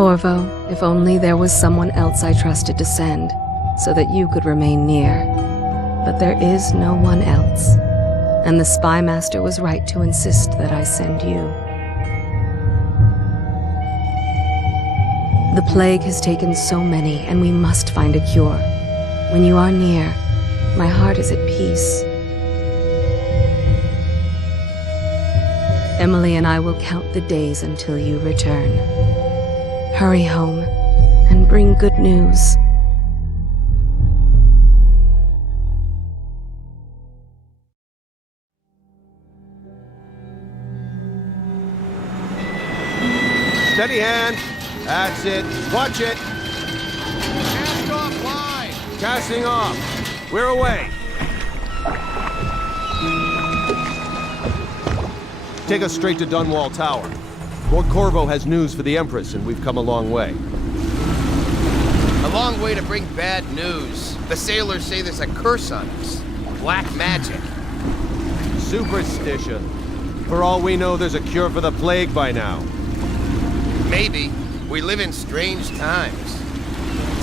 Corvo, if only there was someone else I trusted to send, so that you could remain near. But there is no one else, and the Spy Master was right to insist that I send you. The plague has taken so many, and we must find a cure. When you are near, my heart is at peace. Emily and I will count the days until you return. Hurry home and bring good news. Steady hand. That's it. Watch it. Cast off line. Casting off. We're away. Take us straight to Dunwall Tower. Lord Corvo has news for the Empress, and we've come a long way. A long way to bring bad news. The sailors say there's a curse on us. Black magic. Superstition. For all we know, there's a cure for the plague by now. Maybe. We live in strange times.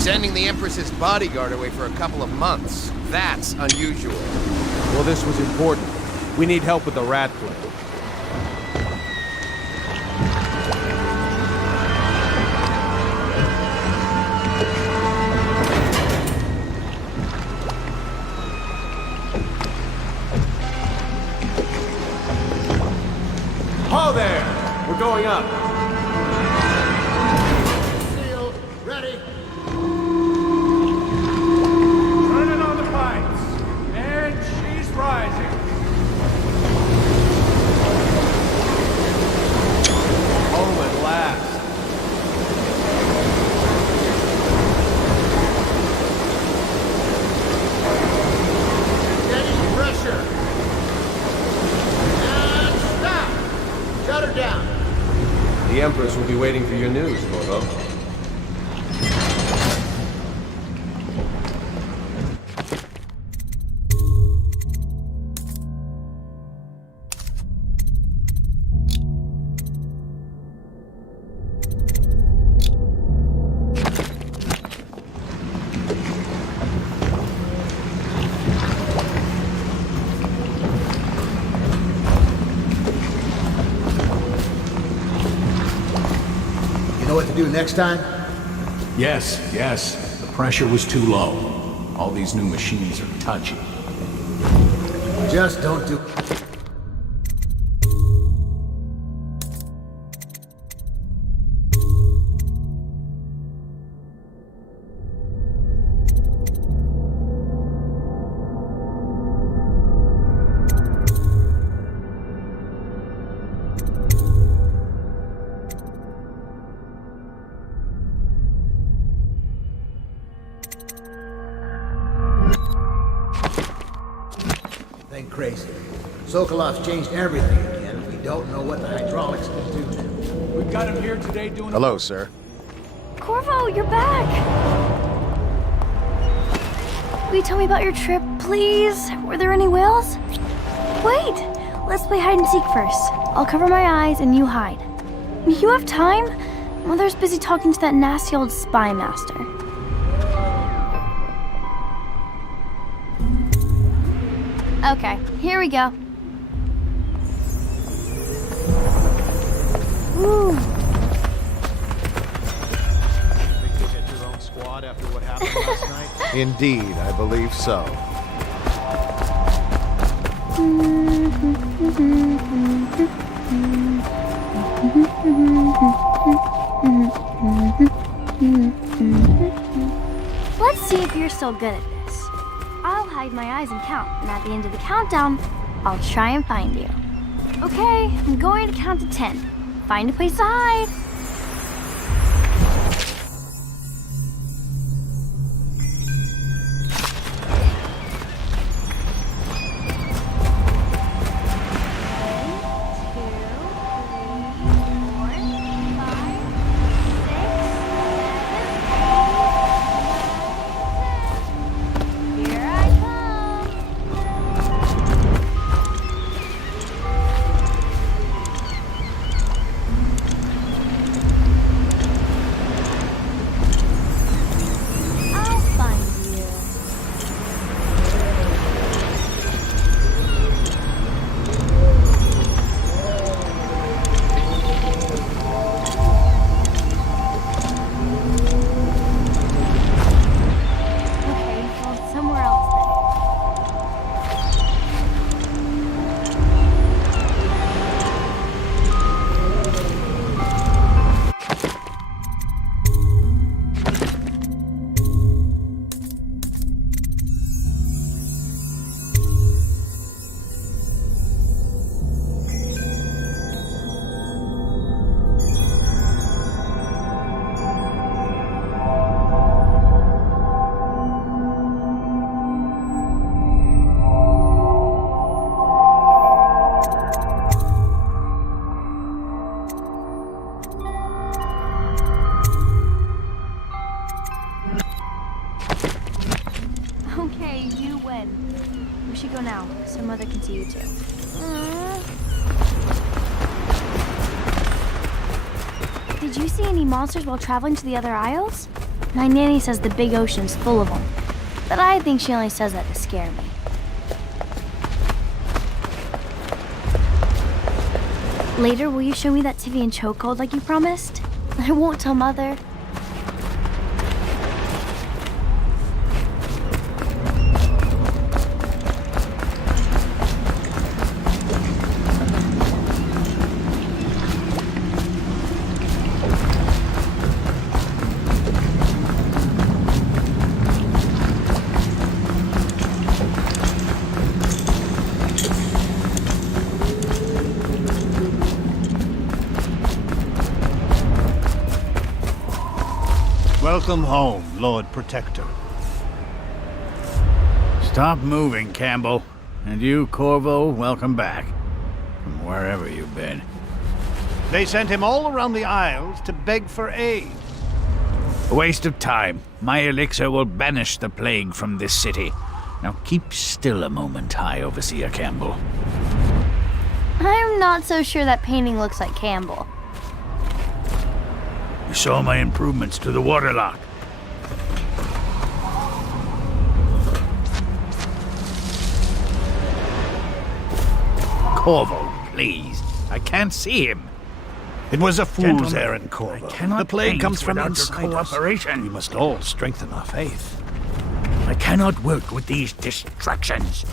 Sending the Empress's bodyguard away for a couple of months. That's unusual. Well, this was important. We need help with the rat plague. Ho there! We're going up. Sealed. Ready. Turning on the pipes. And she's rising. Home at last. Steady pressure. And stop. Shut her down. The Empress will be waiting for your news, Corvo. You know what to do next time? Yes. The pressure was too low. All these new machines are touchy. Just don't do... Thing crazy. Sokolov's changed everything again. We don't know what the hydraulics can do now. We've got him here today doing Hello, sir. Corvo, you're back! Will you tell me about your trip, please? Were there any whales? Wait! Let's play hide and seek first. I'll cover my eyes and you hide. You have time? Mother's busy talking to that nasty old spy master. Okay, here we go. Woo! Think you'll get your own squad after what happened last night? Indeed, I believe so. Let's see if you're still good at this. I'll hide my eyes and count, and at the end of the countdown, I'll try and find you. Okay, I'm going to count to 10. Find a place to hide. Okay, you win. We should go now, so Mother can see you too. Did you see any monsters while traveling to the other isles? My nanny says the big ocean's full of them, but I think she only says that to scare me. Later, will you show me that Tivian chokehold like you promised? I won't tell Mother. Welcome home, Lord Protector. Stop moving, Campbell. And you, Corvo, welcome back. From wherever you've been. They sent him all around the Isles to beg for aid. A waste of time. My elixir will banish the plague from this city. Now keep still a moment, High Overseer Campbell. I'm not so sure that painting looks like Campbell. You saw my improvements to the waterlock. Corvo, please. I can't see him. It was a fool's Gentlemen, errand, Corvo. I cannot The plague paint comes from without your inside us. cooperation. We must all strengthen our faith. I cannot work with these distractions.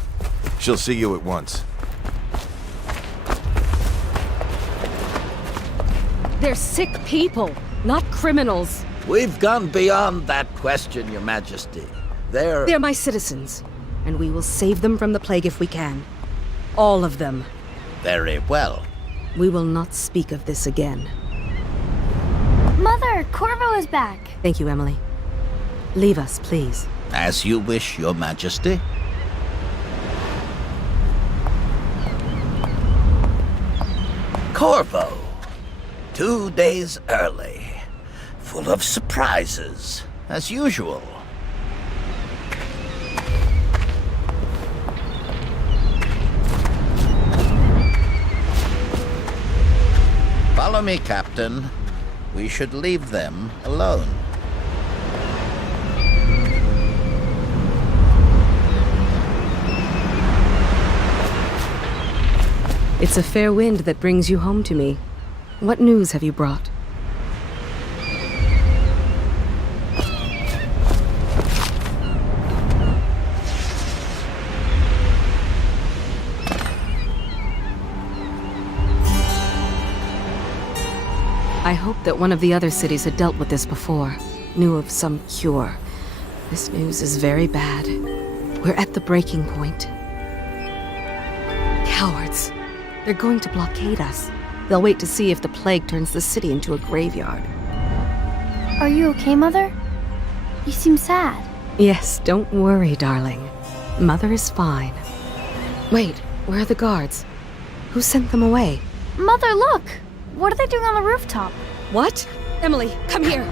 She'll see you at once. They're sick people, not criminals. We've gone beyond that question, Your Majesty. They're my citizens, and we will save them from the plague if we can. All of them. Very well. We will not speak of this again. Mother, Corvo is back. Thank you, Emily. Leave us, please. As you wish, Your Majesty. Corvo. 2 days early. Full of surprises, as usual. Follow me, Captain. We should leave them alone. It's a fair wind that brings you home to me. What news have you brought? I hoped that one of the other cities had dealt with this before, knew of some cure. This news is very bad. We're at the breaking point. Cowards. They're going to blockade us. They'll wait to see if the plague turns the city into a graveyard. Are you okay, Mother? You seem sad. Yes, don't worry, darling. Mother is fine. Wait, where are the guards? Who sent them away? Mother, look! What are they doing on the rooftop? What? Emily, come here!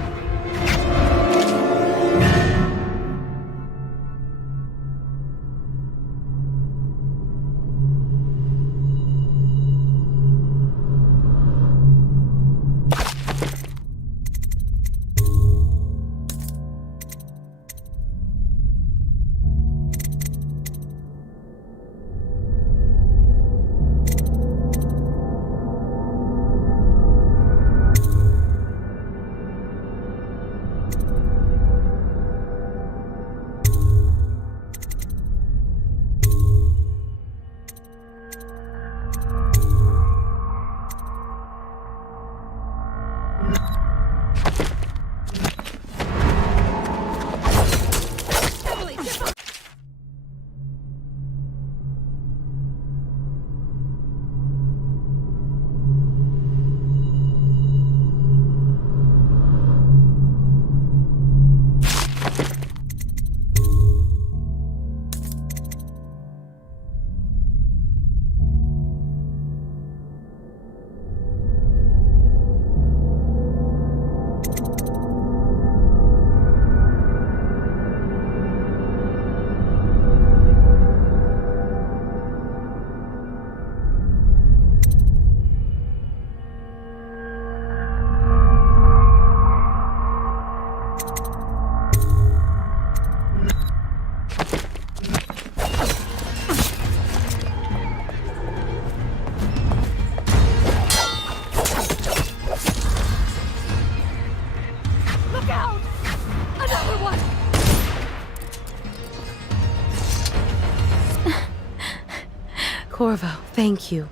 Corvo, thank you.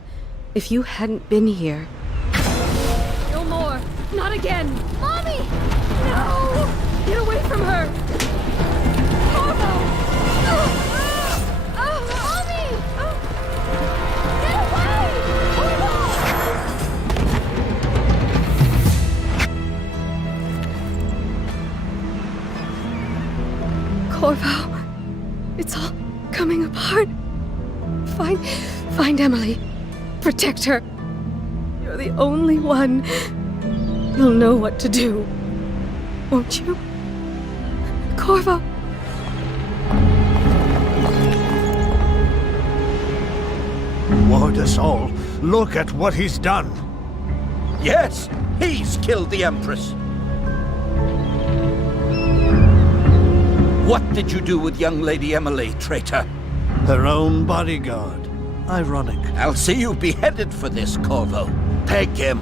If you hadn't been here... No more! Not again! Mommy! No! Get away from her! Corvo! Mommy! Get away! Corvo, it's all coming apart. Find Emily. Protect her. You're the only one. You'll know what to do. Won't you? Corvo. Ward us all. Look at what he's done. Yes, he's killed the Empress. What did you do with young Lady Emily, traitor? Her own bodyguard. Ironic. I'll see you beheaded for this, Corvo. Take him.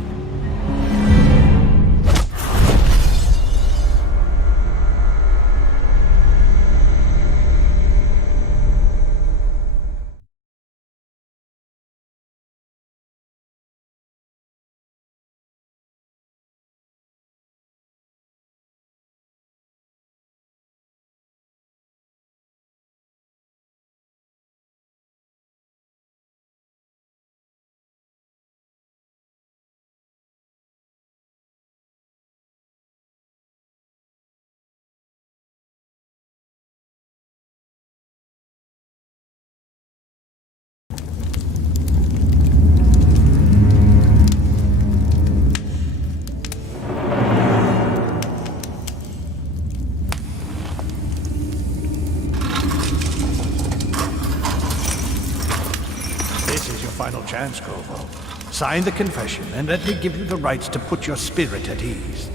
Final chance, Corvo. Sign the confession, and let me give you the rights to put your spirit at ease.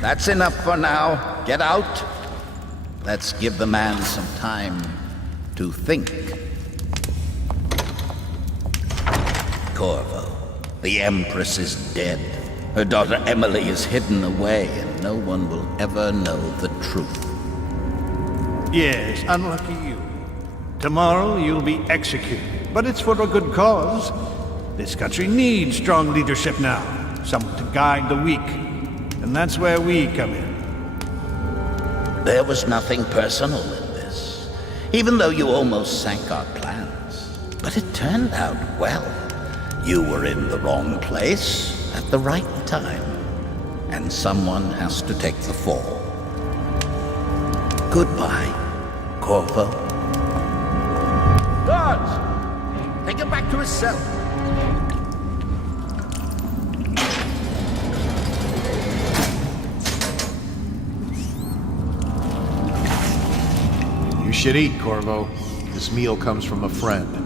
That's enough for now. Get out. Let's give the man some time to think. Corvo, the Empress is dead. Her daughter Emily is hidden away, and no one will ever know the truth. Yes, unlucky you. Tomorrow you'll be executed, but it's for a good cause. This country needs strong leadership now, someone to guide the weak, and that's where we come in. There was nothing personal in this, even though you almost sank our plans. But it turned out well. You were in the wrong place at the right time, and someone has to take the fall. Goodbye, Corvo. Guards! Take him back to his cell. You should eat, Corvo. This meal comes from a friend.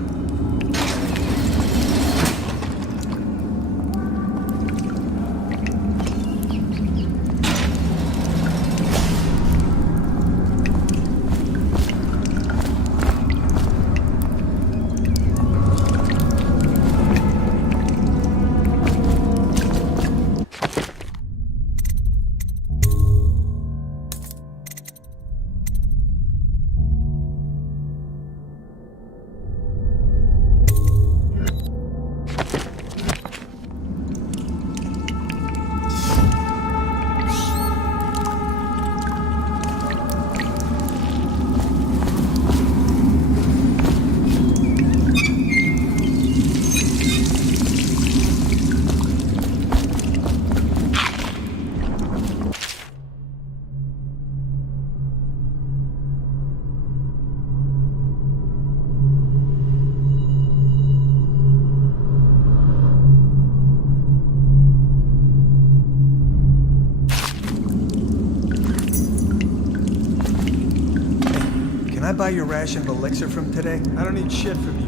Can I buy your ration of elixir from today? I don't need shit from you.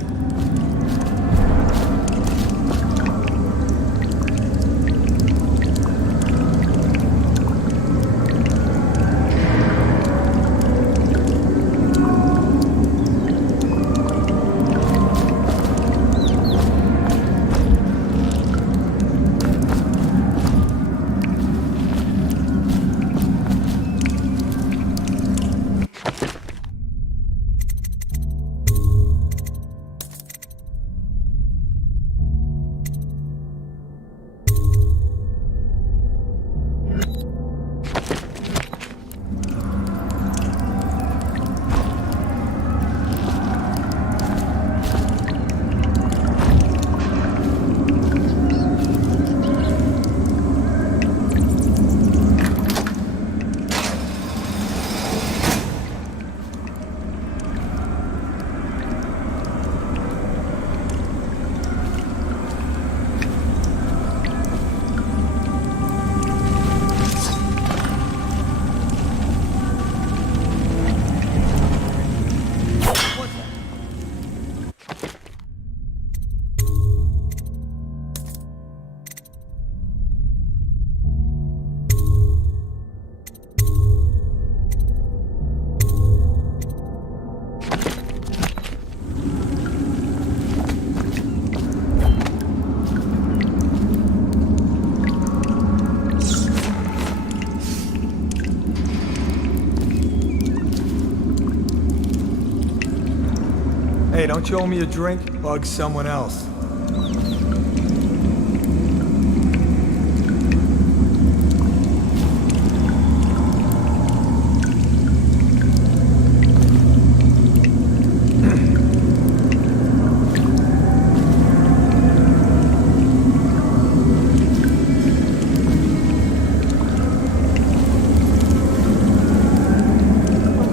Hey, don't you owe me a drink? Bug someone else.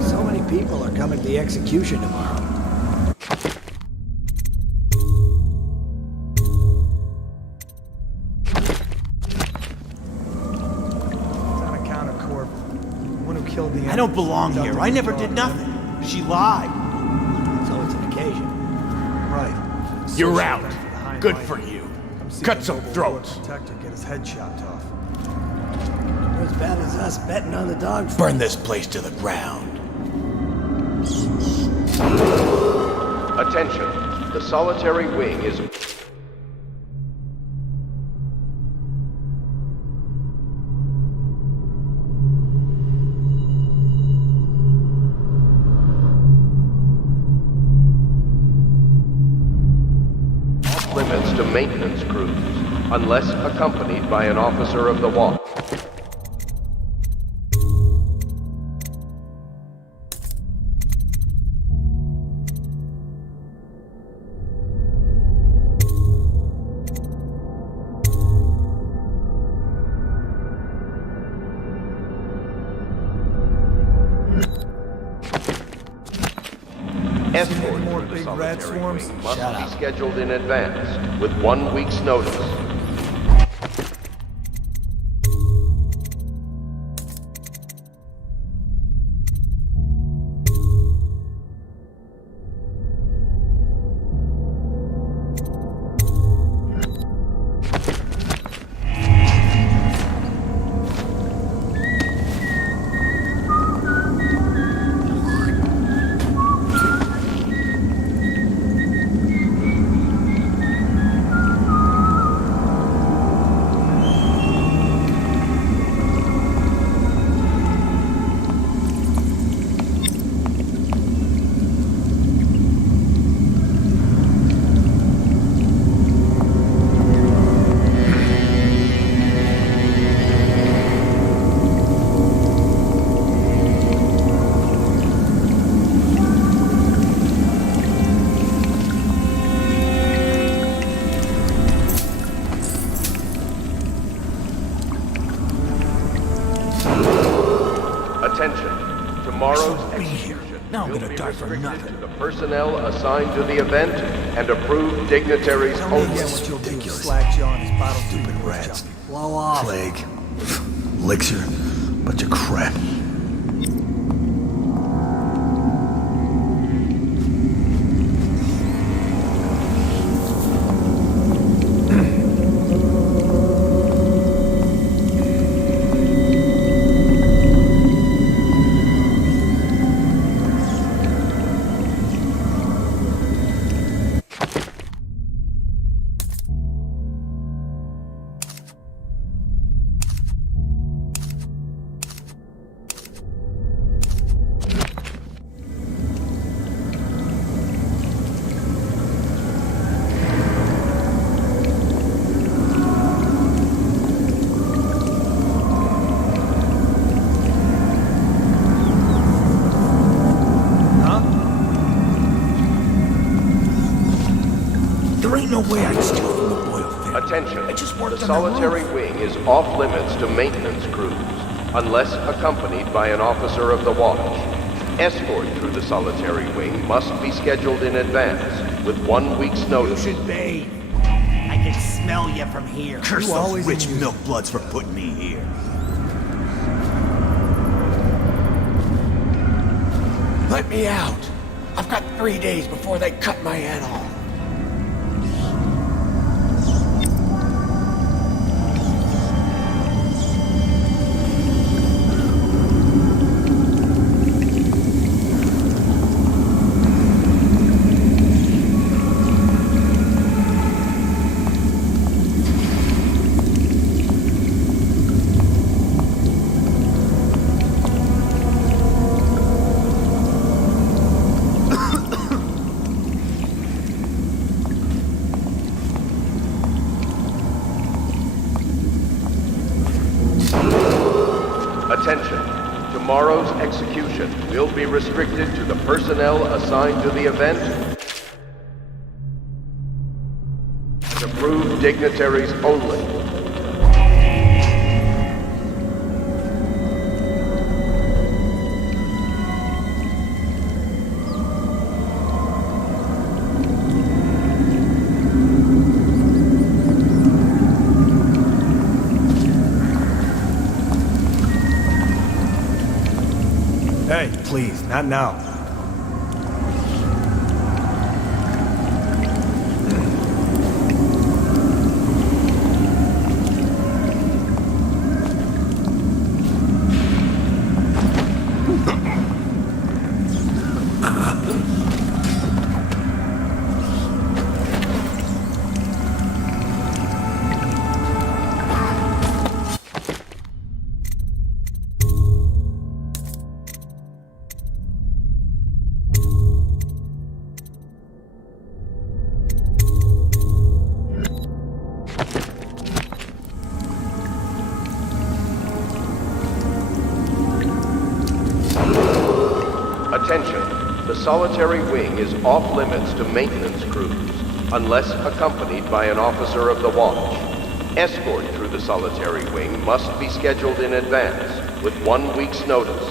So many people are coming to the execution tomorrow. On account of Corvo, the one who killed the I don't belong here. I never did nothing. She lied. So it's an occasion. Right. You're Social out. event for the high and Good mighty. for you. Come see Cut the some noble throats. Lord Protector get his head chopped off. As bad as us betting on the dog. Burn this place to the ground. Attention. The solitary wing is... off limits to maintenance crews, unless accompanied by an officer of the watch. Escort Any more through the big rat solitary swarms? wing must Shut be up. scheduled in advance, with 1 week's notice. Attention. Tomorrow's execution Now I'm will gonna be die for restricted nothing. to the personnel assigned to the event and approved dignitaries only. Yeah, what you'll do is slack jaw on his bottle stupid Rats. Blow off. Plague. Elixir. Bunch of crap. There ain't no way I'd steal from the Boyle family. Attention. I just The worked on the solitary roof. wing is off limits to maintenance crews, unless accompanied by an officer of the watch. Escort through the solitary wing must be scheduled in advance, with 1 week's notice. Should bathe. I can smell you from here. Curse You those always rich amuse milk bloods for putting me here. Let me out. I've got 3 days before they cut my head off. Attention. Tomorrow's execution will be restricted to the personnel assigned to the event and approved dignitaries only. Hey, please, not now. Attention. The solitary wing is off limits to maintenance crews, unless accompanied by an officer of the watch. Escort through the solitary wing must be scheduled in advance, with 1 week's notice.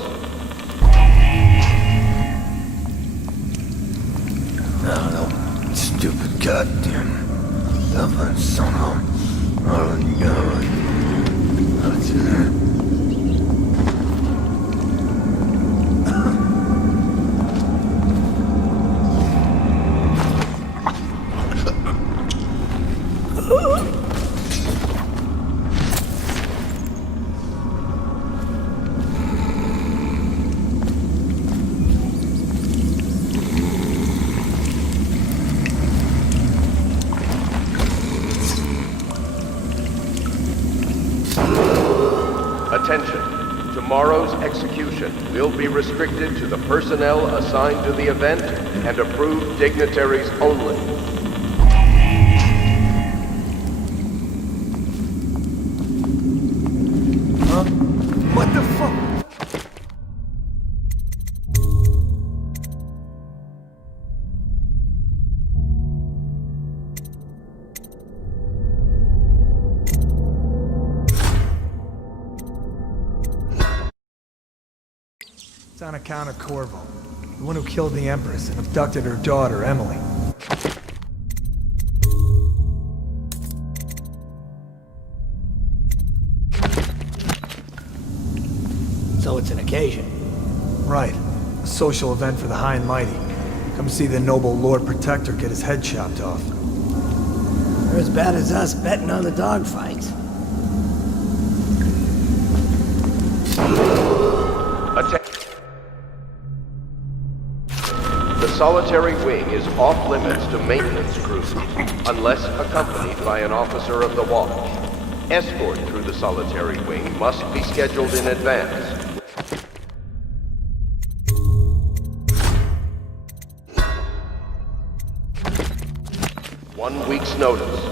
No, stupid goddamn. Son of... Oh, no. That's it. Attention. Tomorrow's execution will be restricted to the personnel assigned to the event and approved dignitaries only. Huh? What the fuck? It's on account of Corvo, the one who killed the Empress and abducted her daughter, Emily. So it's an occasion. Right. A social event for the high and mighty. Come see the noble Lord Protector get his head chopped off. They're as bad as us betting on the dogfights. The solitary wing is off limits to maintenance crews, unless accompanied by an officer of the watch. Escort through the solitary wing must be scheduled in advance. One week's notice.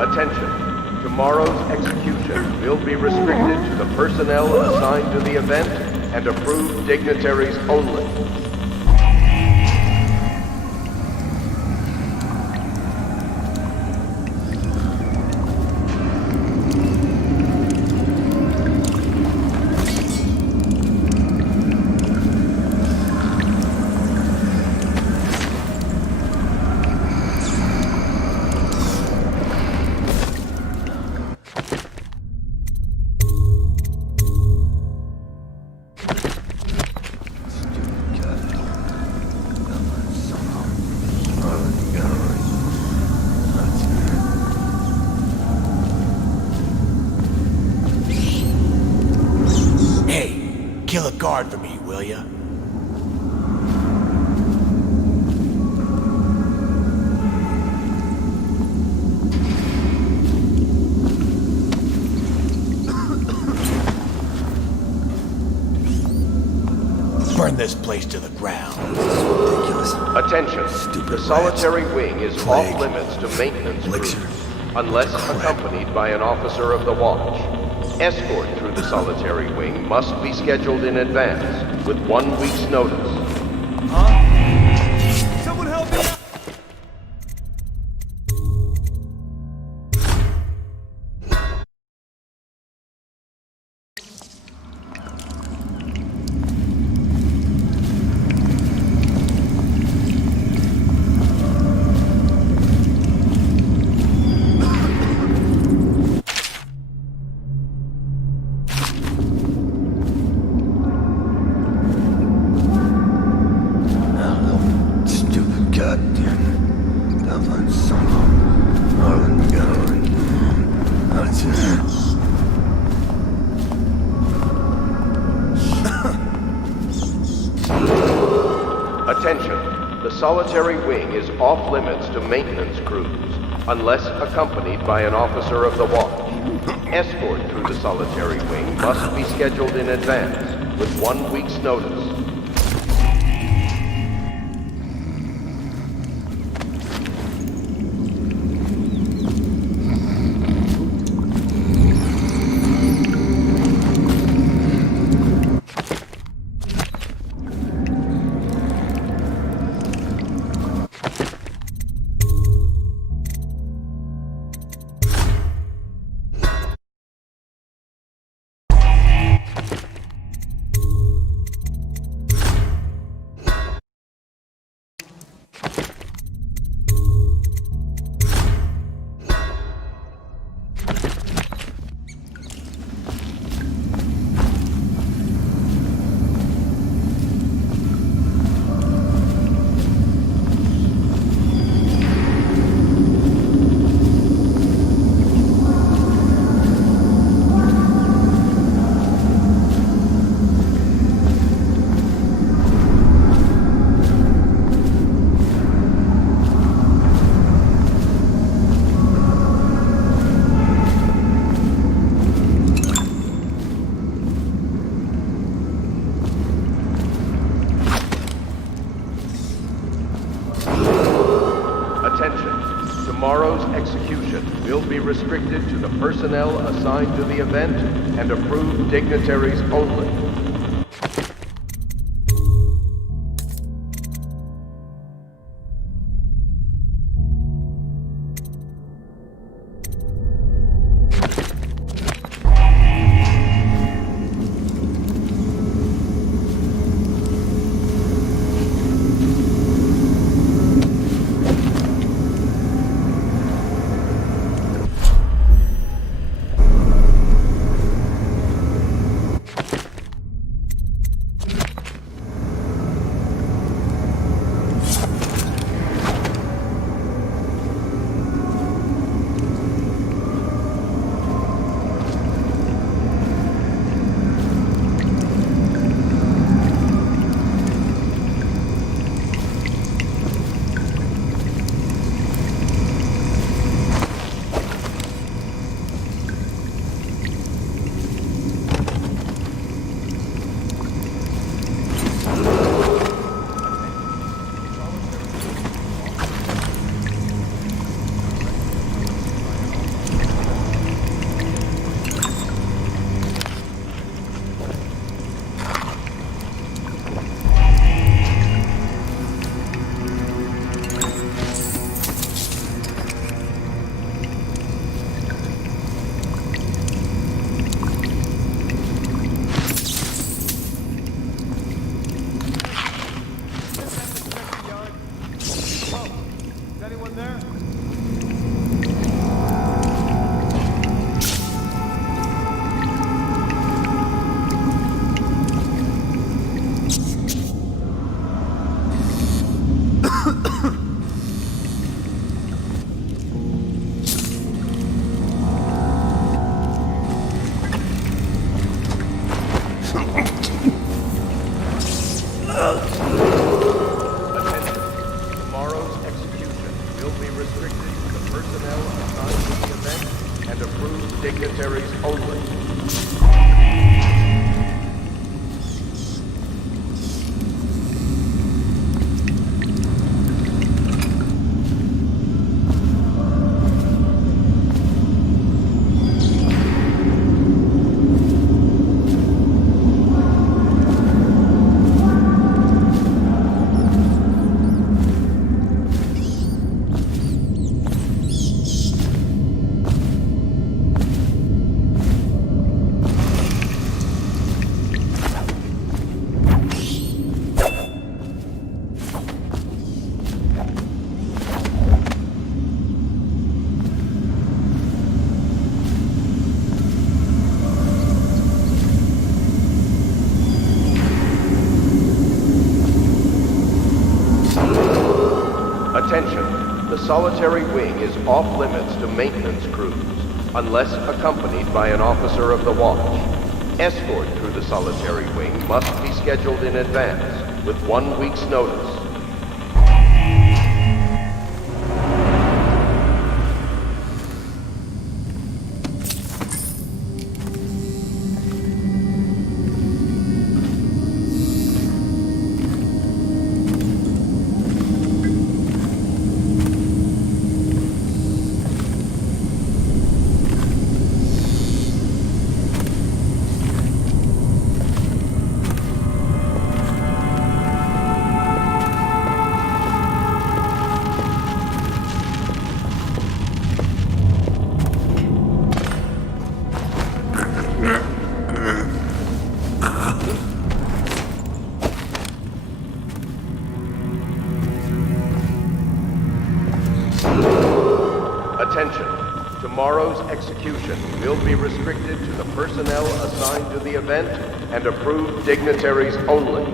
Attention. Tomorrow's execution will be restricted to the personnel assigned to the event and approved dignitaries only. kill a guard for me, will ya? Burn this place to the ground. Attention. The solitary wing is off limits to maintenance crews, unless accompanied by an officer of the watch. Escort through the solitary wing must be scheduled in advance, with 1 week's notice. Someone help me out! Attention. The solitary wing is off limits to maintenance crews, unless accompanied by an officer of the watch. Escort through the solitary wing must be scheduled in advance, with 1 week's notice. Attention. Tomorrow's execution will be restricted to the personnel assigned to the event and approved dignitaries only. Attention. Tomorrow's execution will be restricted to the personnel assigned to the event and approved dignitaries only. Attention, the solitary wing is off limits to maintenance crews, unless accompanied by an officer of the watch. Escort through the solitary wing must be scheduled in advance, with 1 week's notice. Attention. Tomorrow's execution will be restricted to the personnel assigned to the event and approved dignitaries only.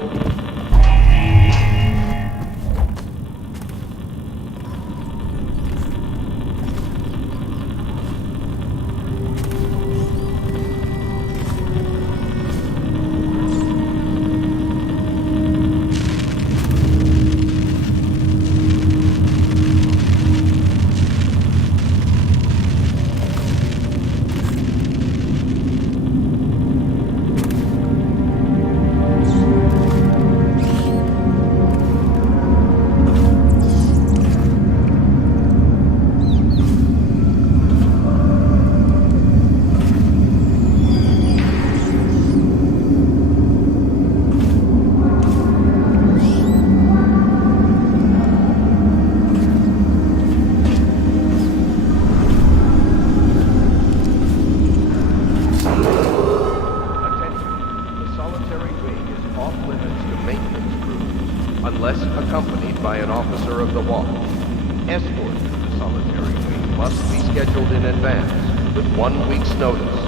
Unless accompanied by an officer of the watch. Escort to the solitary wing must be scheduled in advance, with 1 week's notice.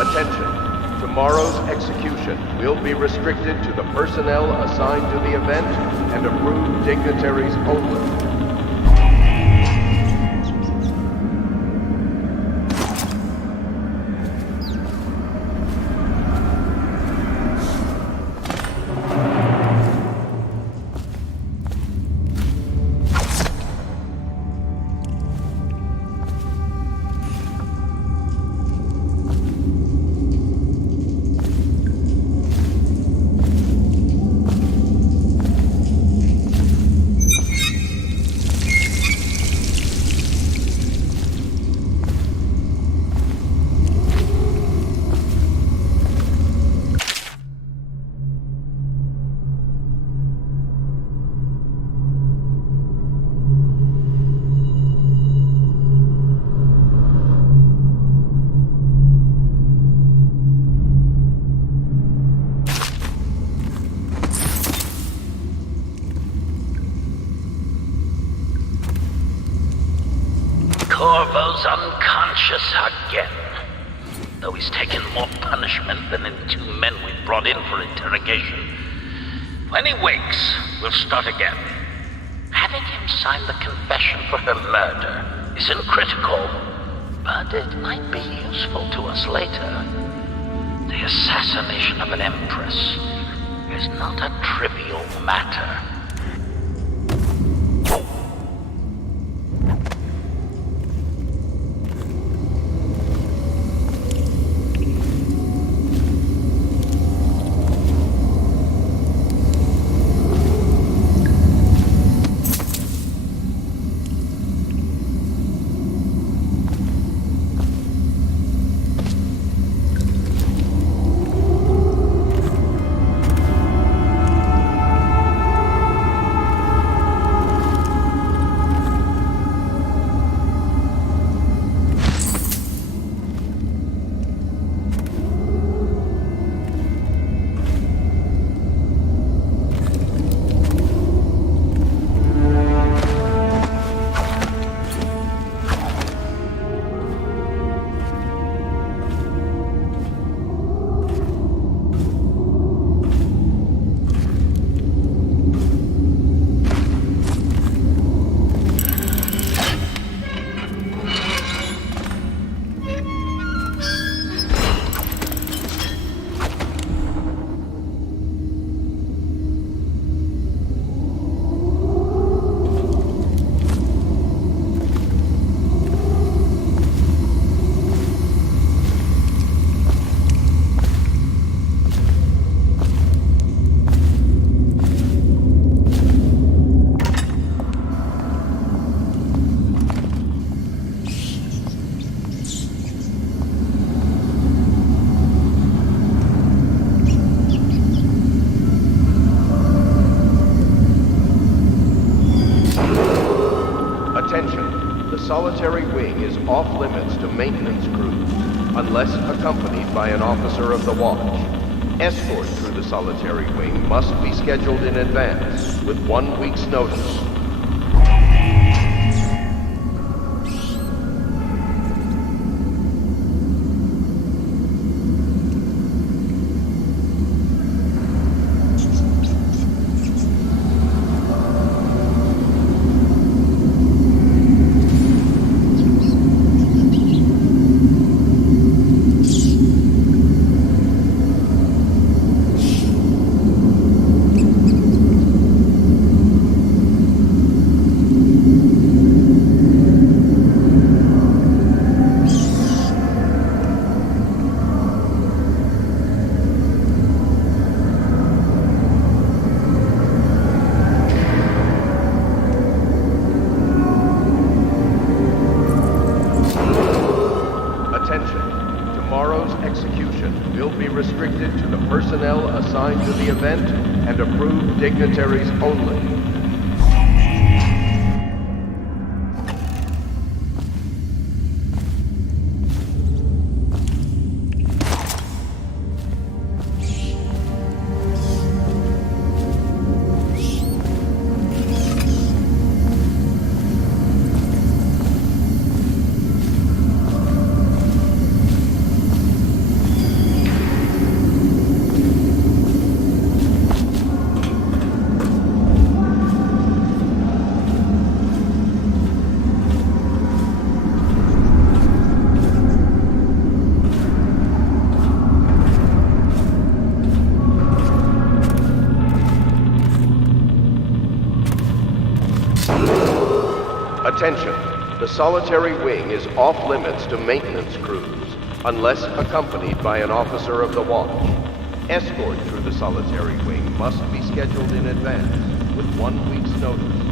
Attention. Tomorrow's execution will be restricted to the personnel assigned to the event and approved dignitaries only. Corvo's unconscious again. Though he's taken more punishment than the 2 men we brought in for interrogation. When he wakes, we'll start again. Having him sign the confession for her murder isn't critical, but it might be useful to us later. The assassination of an empress is not a trivial matter. Solitary wing is off limits to maintenance crews, unless accompanied by an officer of the watch. Escort through the solitary wing must be scheduled in advance, with 1 week's notice. Tomorrow's execution will be restricted to the personnel assigned to the event and approved dignitaries only. Attention, the solitary wing is off limits to maintenance crews, unless accompanied by an officer of the watch. Escort through the solitary wing must be scheduled in advance, with 1 week's notice.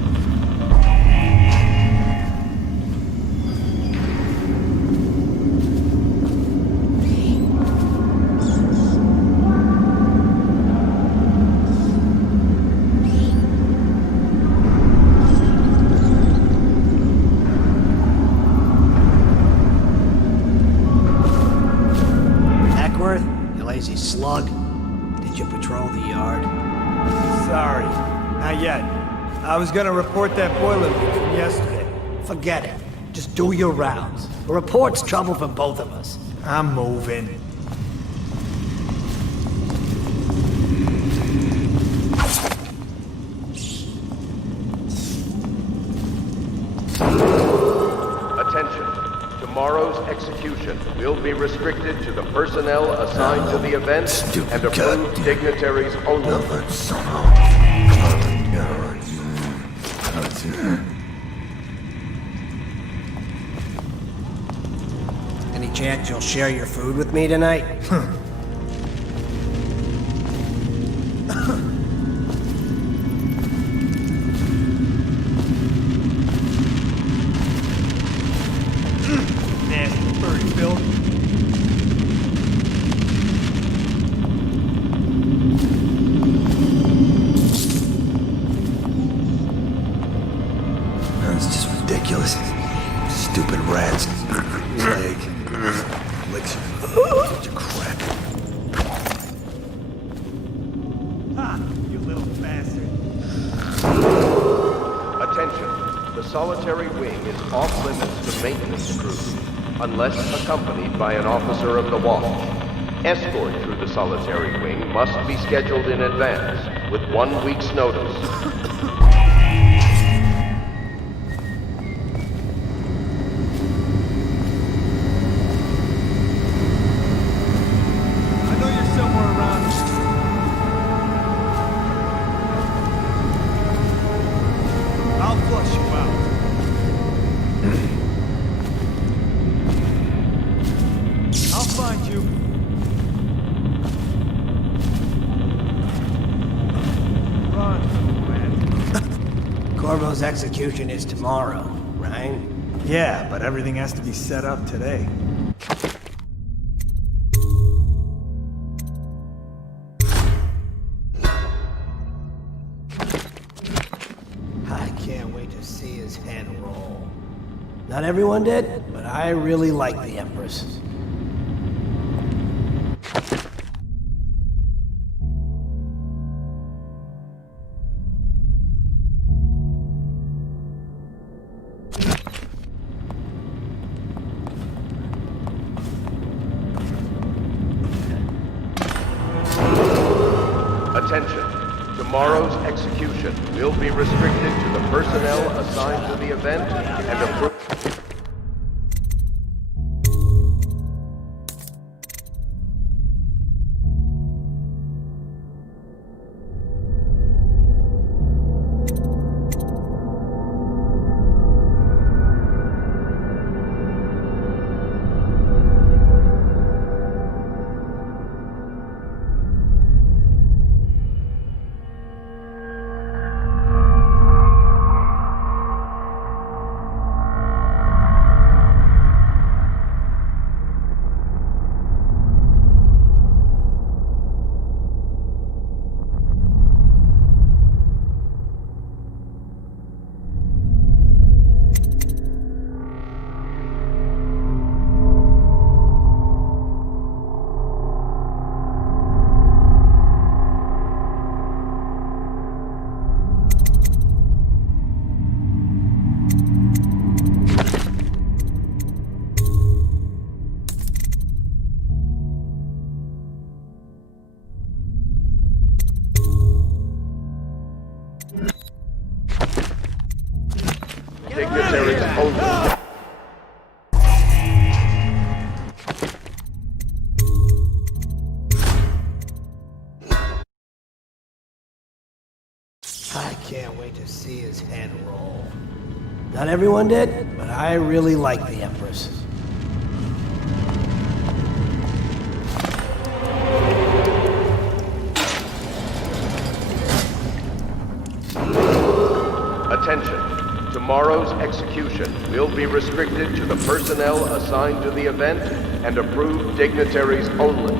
Slug, did you patrol the yard? Sorry, not yet. I was gonna report that boiler leak from yesterday. Forget it. Just do your rounds. A report's trouble for both of us. I'm moving. Attention. Tomorrow's execution will be restricted to the personnel assigned to the event and approved dignitaries only. Any chance you'll share your food with me tonight? Nasty bird, Bill. That's just ridiculous. Stupid rats. Leg. Licks you. Such a crap. Ha! You little bastard. Attention. The solitary wing is off limits to maintenance crews, unless accompanied by an officer of the watch. Escort through the solitary wing must be scheduled in advance, with 1 week's notice. I know you're somewhere around. I'll flush you out. I'll find you. Run, man. Corvo's execution is tomorrow, right? Yeah, but everything has to be set up today. I can't wait to see his head roll. Not everyone did, but I really like the Empress. Attention. Tomorrow's execution will be restricted to the personnel assigned to the event and approved. Dignitaries only. I can't wait to see his head roll. Not everyone did, but I really like the Empress. Attention. Tomorrow's execution will be restricted to the personnel assigned to the event and approved dignitaries only.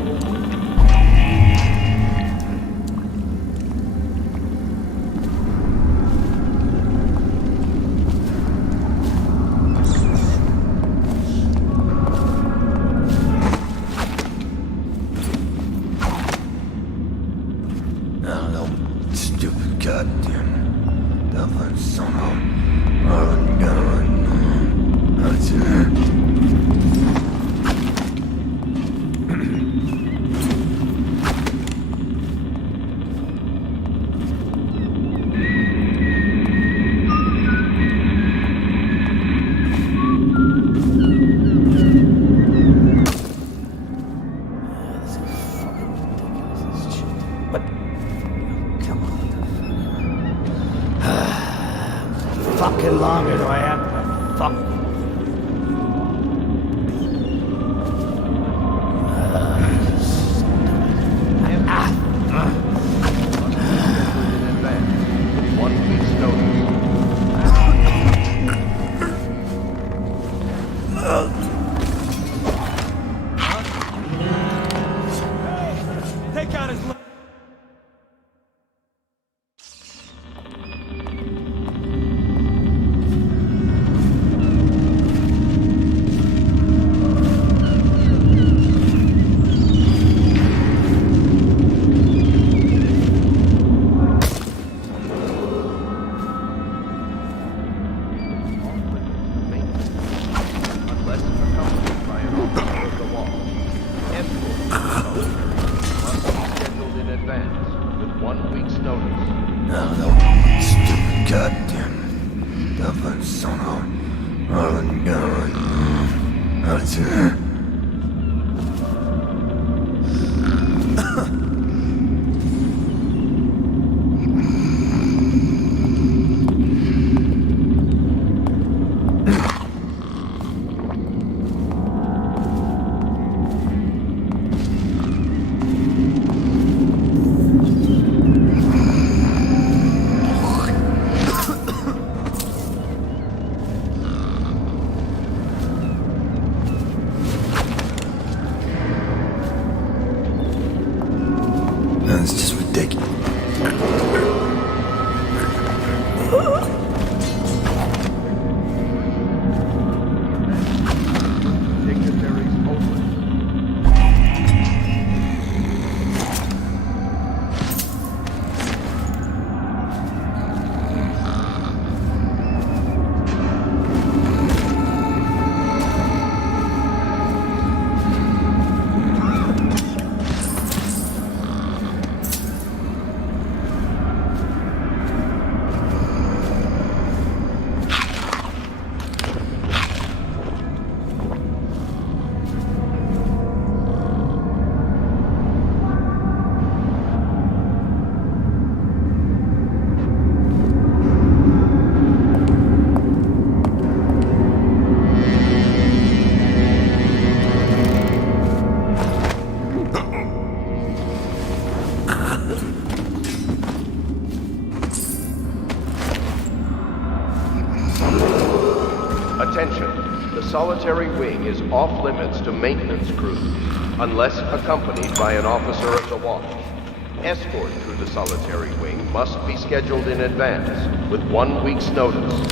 Stupid goddamn. Fucking longer do I have to fuck? Take out his leg. That's just ridiculous. Attention, the solitary wing is off limits to maintenance crews, unless accompanied by an officer of the watch. Escort through the solitary wing must be scheduled in advance, with 1 week's notice.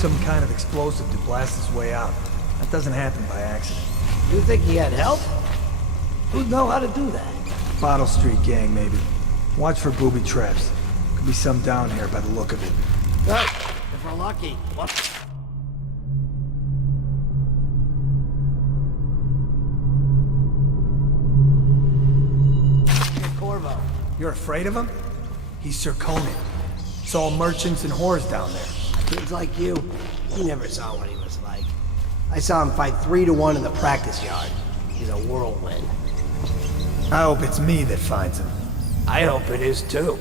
some kind of explosive to blast his way out. That doesn't happen by accident. You think he had help? Who'd know how to do that? Bottle Street gang, maybe. Watch for booby traps. Could be some down here by the look of it. Good. If we're lucky. What? Corvo. You're afraid of him? He's Sir Conan. It's all merchants and whores down there. Kids like you, you never saw what he was like. I saw him fight 3 to 1 in the practice yard. He's a whirlwind. I hope it's me that finds him. I hope it is too.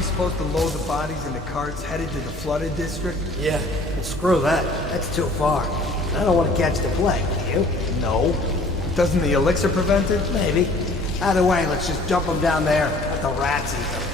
we supposed to load the bodies into carts headed to the flooded district? Yeah, and screw that. That's too far. I don't want to catch the plague, do you? No. Doesn't the elixir prevent it? Maybe. Either way, let's just dump them down there. Let the rats eat them.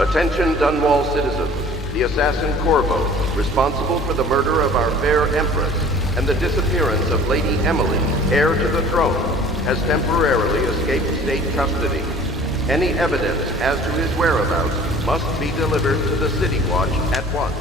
Attention Dunwall citizens. The assassin Corvo, responsible for the murder of our fair Empress and the disappearance of Lady Emily, heir to the throne, has temporarily escaped state custody. Any evidence as to his whereabouts must be delivered to the City Watch at once.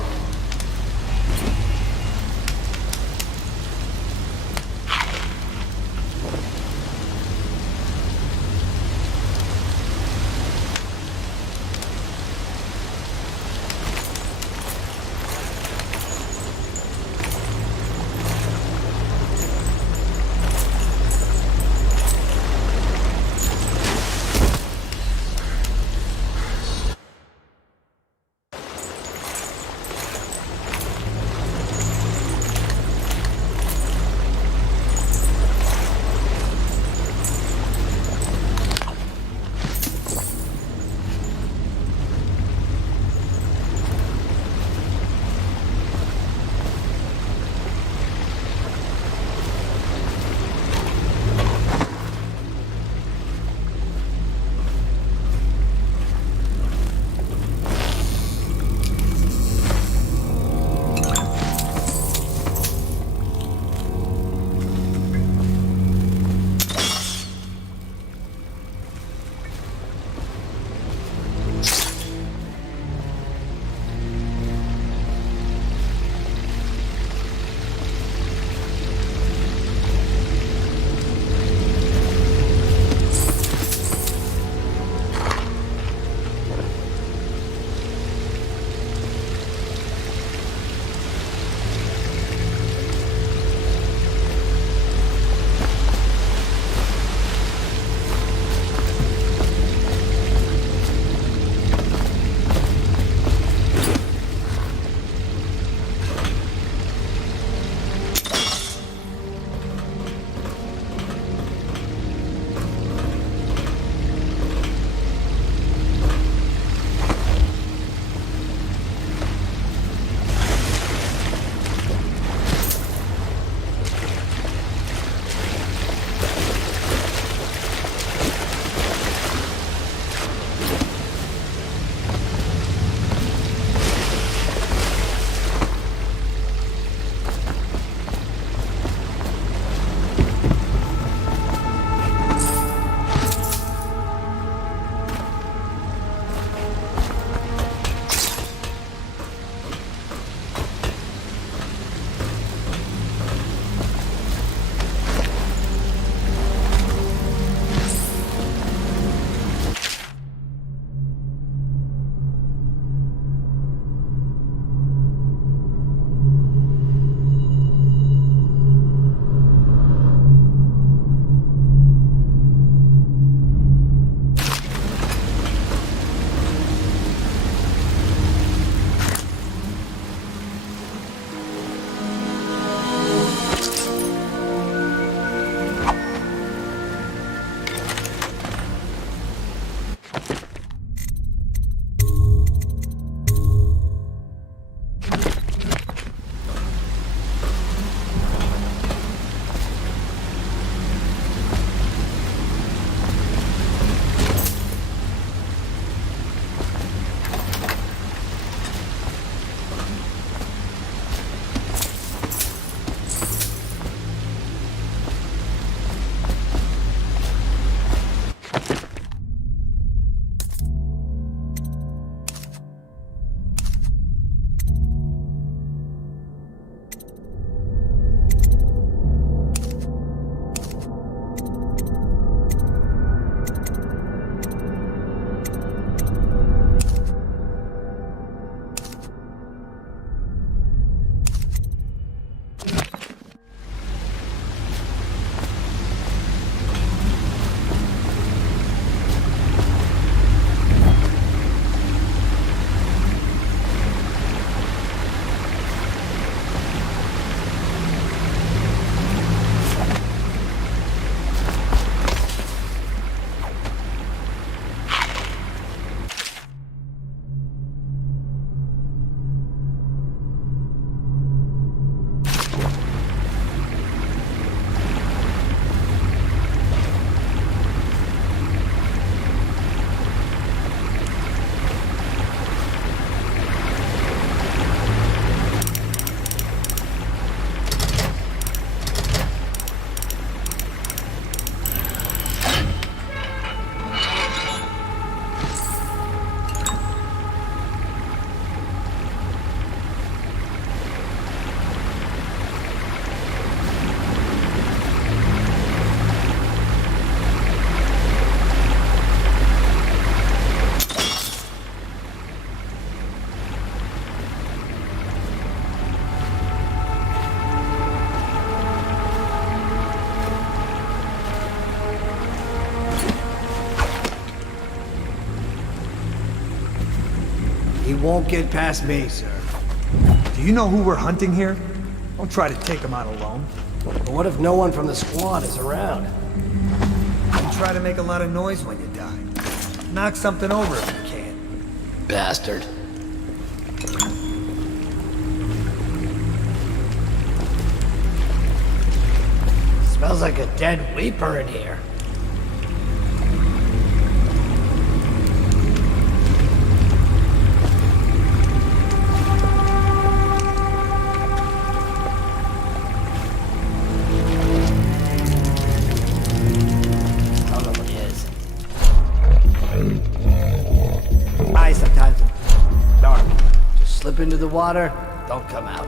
He won't get past me, sir. Do you know who we're hunting here? Don't try to take him out alone. But what if no one from the squad is around? Don't try to make a lot of noise when you die. Knock something over if you can. Bastard. Smells like a dead weeper in here. I don't know what he is. I sometimes it's dark. Just slip into the water, don't come out.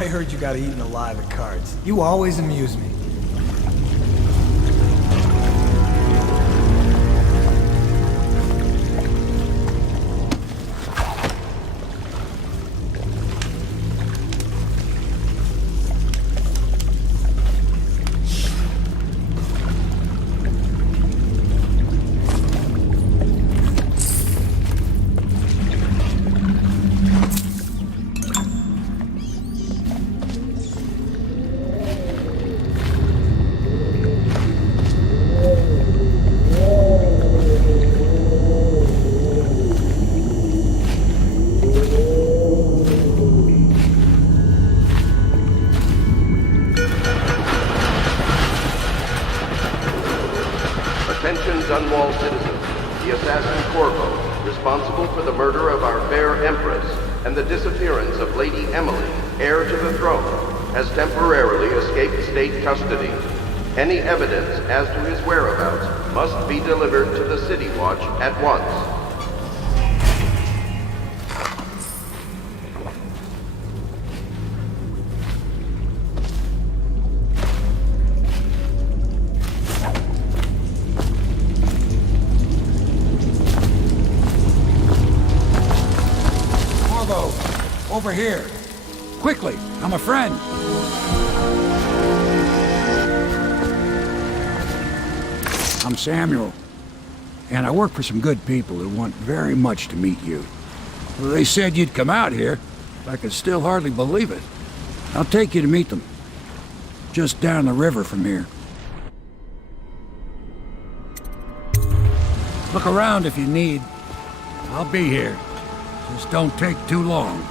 I heard you got eaten alive at cards. You always amuse me. Attention Dunwall citizens. The assassin Corvo, responsible for the murder of our fair Empress and the disappearance of Lady Emily, heir to the throne, has temporarily escaped state custody. Any evidence as to his whereabouts must be delivered to the City Watch at once. Over here. Quickly, I'm a friend. I'm Samuel, and I work for some good people who want very much to meet you. Well, they said you'd come out here. I can still hardly believe it. I'll take you to meet them. Just down the river from here. Look around if you need. I'll be here. Just don't take too long.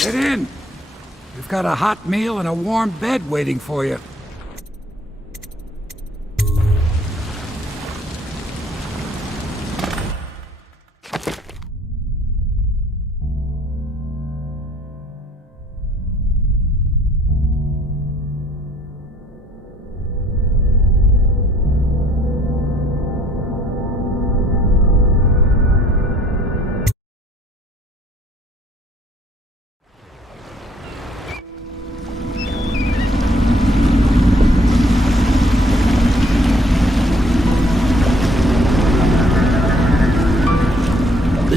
Get in! We've got a hot meal and a warm bed waiting for you.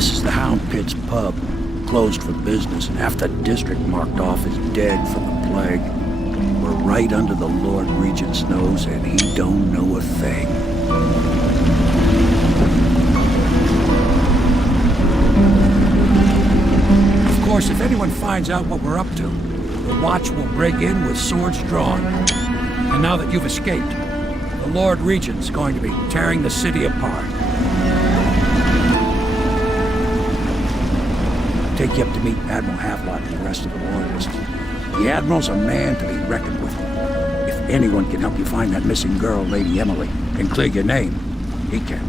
This is the Hound Pit's pub, closed for business, and half the district marked off as dead from the plague. We're right under the Lord Regent's nose, and he don't know a thing. Of course, if anyone finds out what we're up to, the Watch will break in with swords drawn. And now that you've escaped, the Lord Regent's going to be tearing the city apart. Take you up to meet Admiral Havelock and the rest of the Loyalists. The Admiral's a man to be reckoned with. If anyone can help you find that missing girl, Lady Emily, and clear your name, he can.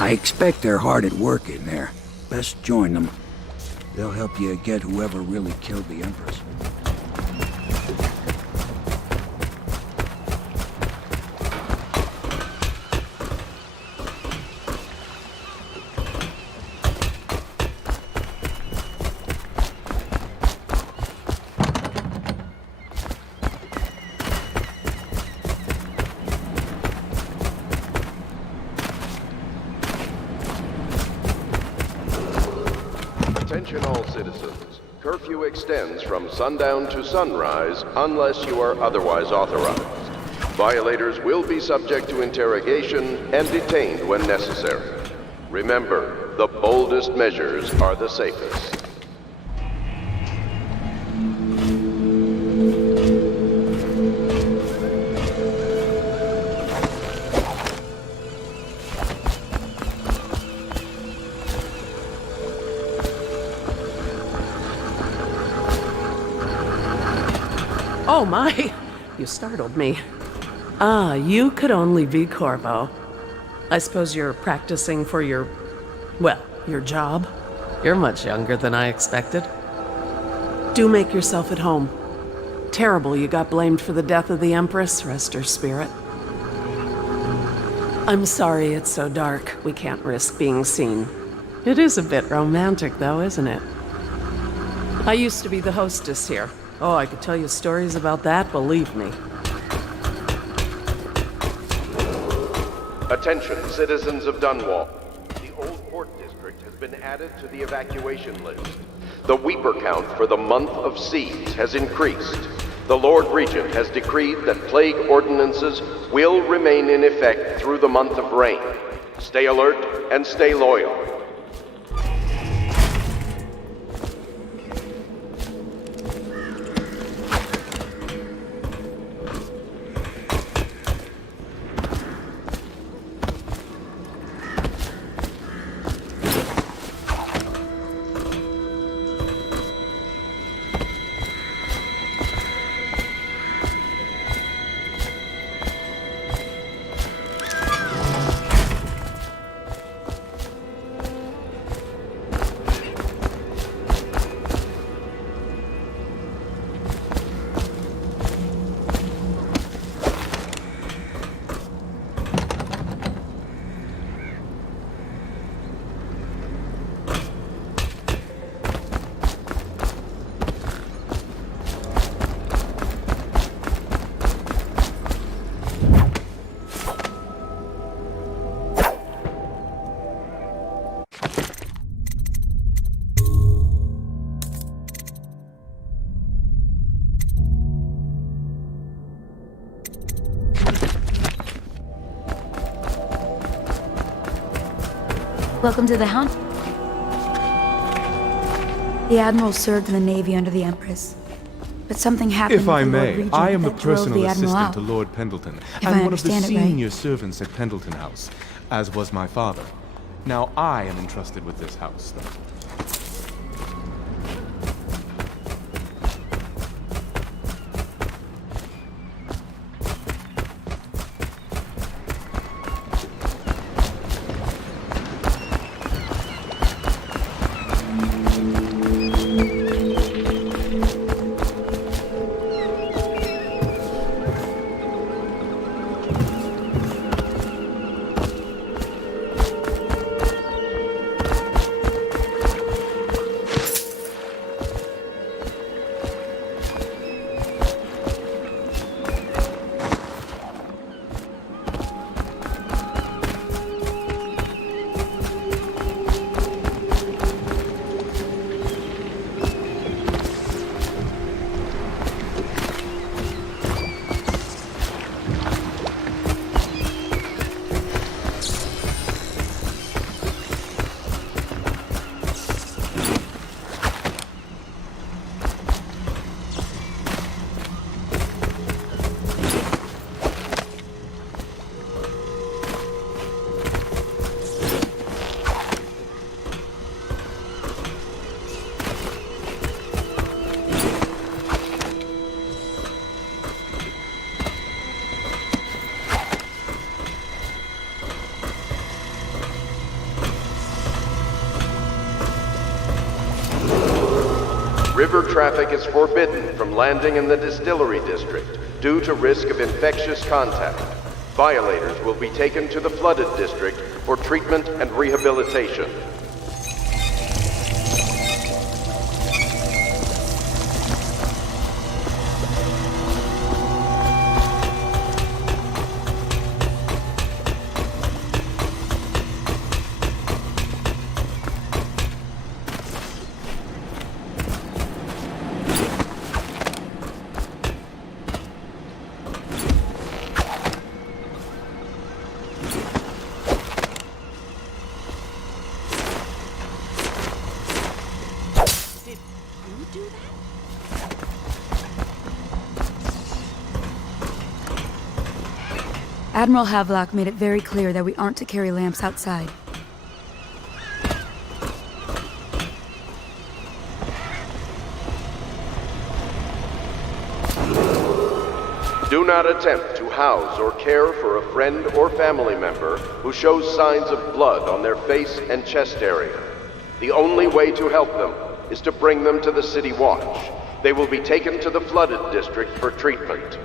I expect they're hard at work in there. Best join them. They'll help you get whoever really killed the Empress. Attention all citizens. Curfew extends from sundown to sunrise unless you are otherwise authorized. Violators will be subject to interrogation and detained when necessary. Remember, the boldest measures are the safest. Oh my! You startled me. Ah, you could only be Corvo. I suppose you're practicing for your job? You're much younger than I expected. Do make yourself at home. Terrible you got blamed for the death of the Empress, rest her spirit. I'm sorry it's so dark. We can't risk being seen. It is a bit romantic though, isn't it? I used to be the hostess here. Oh, I could tell you stories about that, believe me. Attention, citizens of Dunwall. The Old Port District has been added to the evacuation list. The Weeper count for the month of siege has increased. The Lord Regent has decreed that plague ordinances will remain in effect through the month of rain. Stay alert and stay loyal. Welcome to the Hound. The Admiral served in the Navy under the Empress. But something happened If I with the Lord may, Regent I am the that drove personal the Admiral assistant out. to Lord Pendleton, If I and one of the understand it right. senior servants at Pendleton House, as was my father. Now I am entrusted with this house, though. River traffic is forbidden from landing in the distillery district due to risk of infectious contact. Violators will be taken to the flooded district for treatment and rehabilitation. Admiral Havelock made it very clear that we aren't to carry lamps outside. Do not attempt to house or care for a friend or family member who shows signs of blood on their face and chest area. The only way to help them is to bring them to the City Watch. They will be taken to the flooded district for treatment.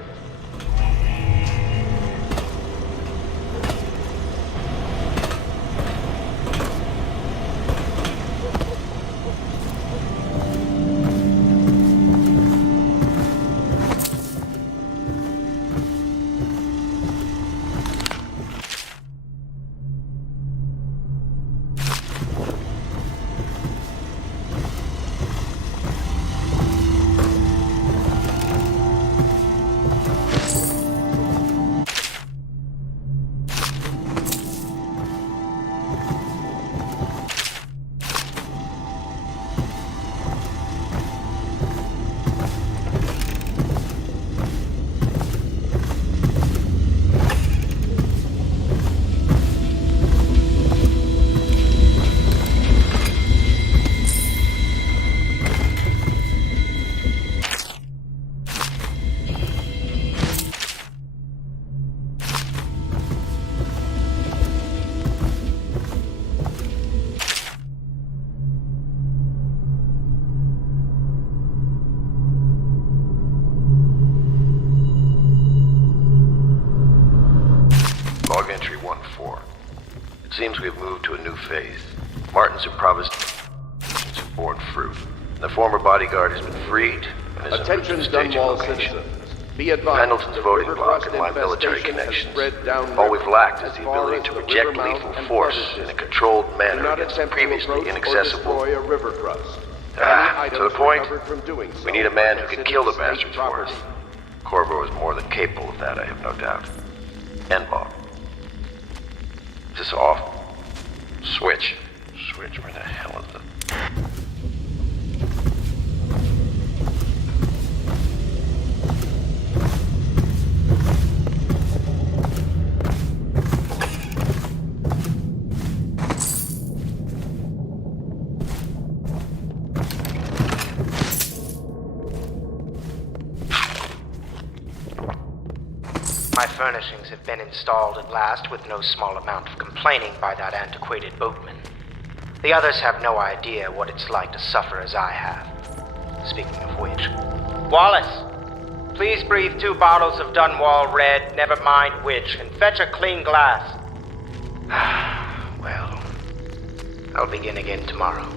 Log entry 1-4. It seems we have moved to a new phase. Martins and Provost have borne fruit. The former bodyguard has been freed and is Attention, in staging Dunwall location. citizens. Be advised, Pendleton's the voting river bloc crust and my military infestation has connections. spread down All we've river lacked is as the far ability as to the project river mouth lethal and force flood in a district. controlled Do manner not against attempt to previously approach or inaccessible. destroy a river crust. To Any the items point, recovered from doing so we need a man who are can kill the considered bastards state for us. property. Corvo is more than capable of that, I have no doubt. N-Ball. Is this off? Switch. Switch, where the hell is it? My furnishings have been installed at last with no small amount of complaining by that antiquated boatman. The others have no idea what it's like to suffer as I have. Speaking of which... Wallace! Please breathe 2 bottles of Dunwall Red, never mind which, and fetch a clean glass. Well, I'll begin again tomorrow.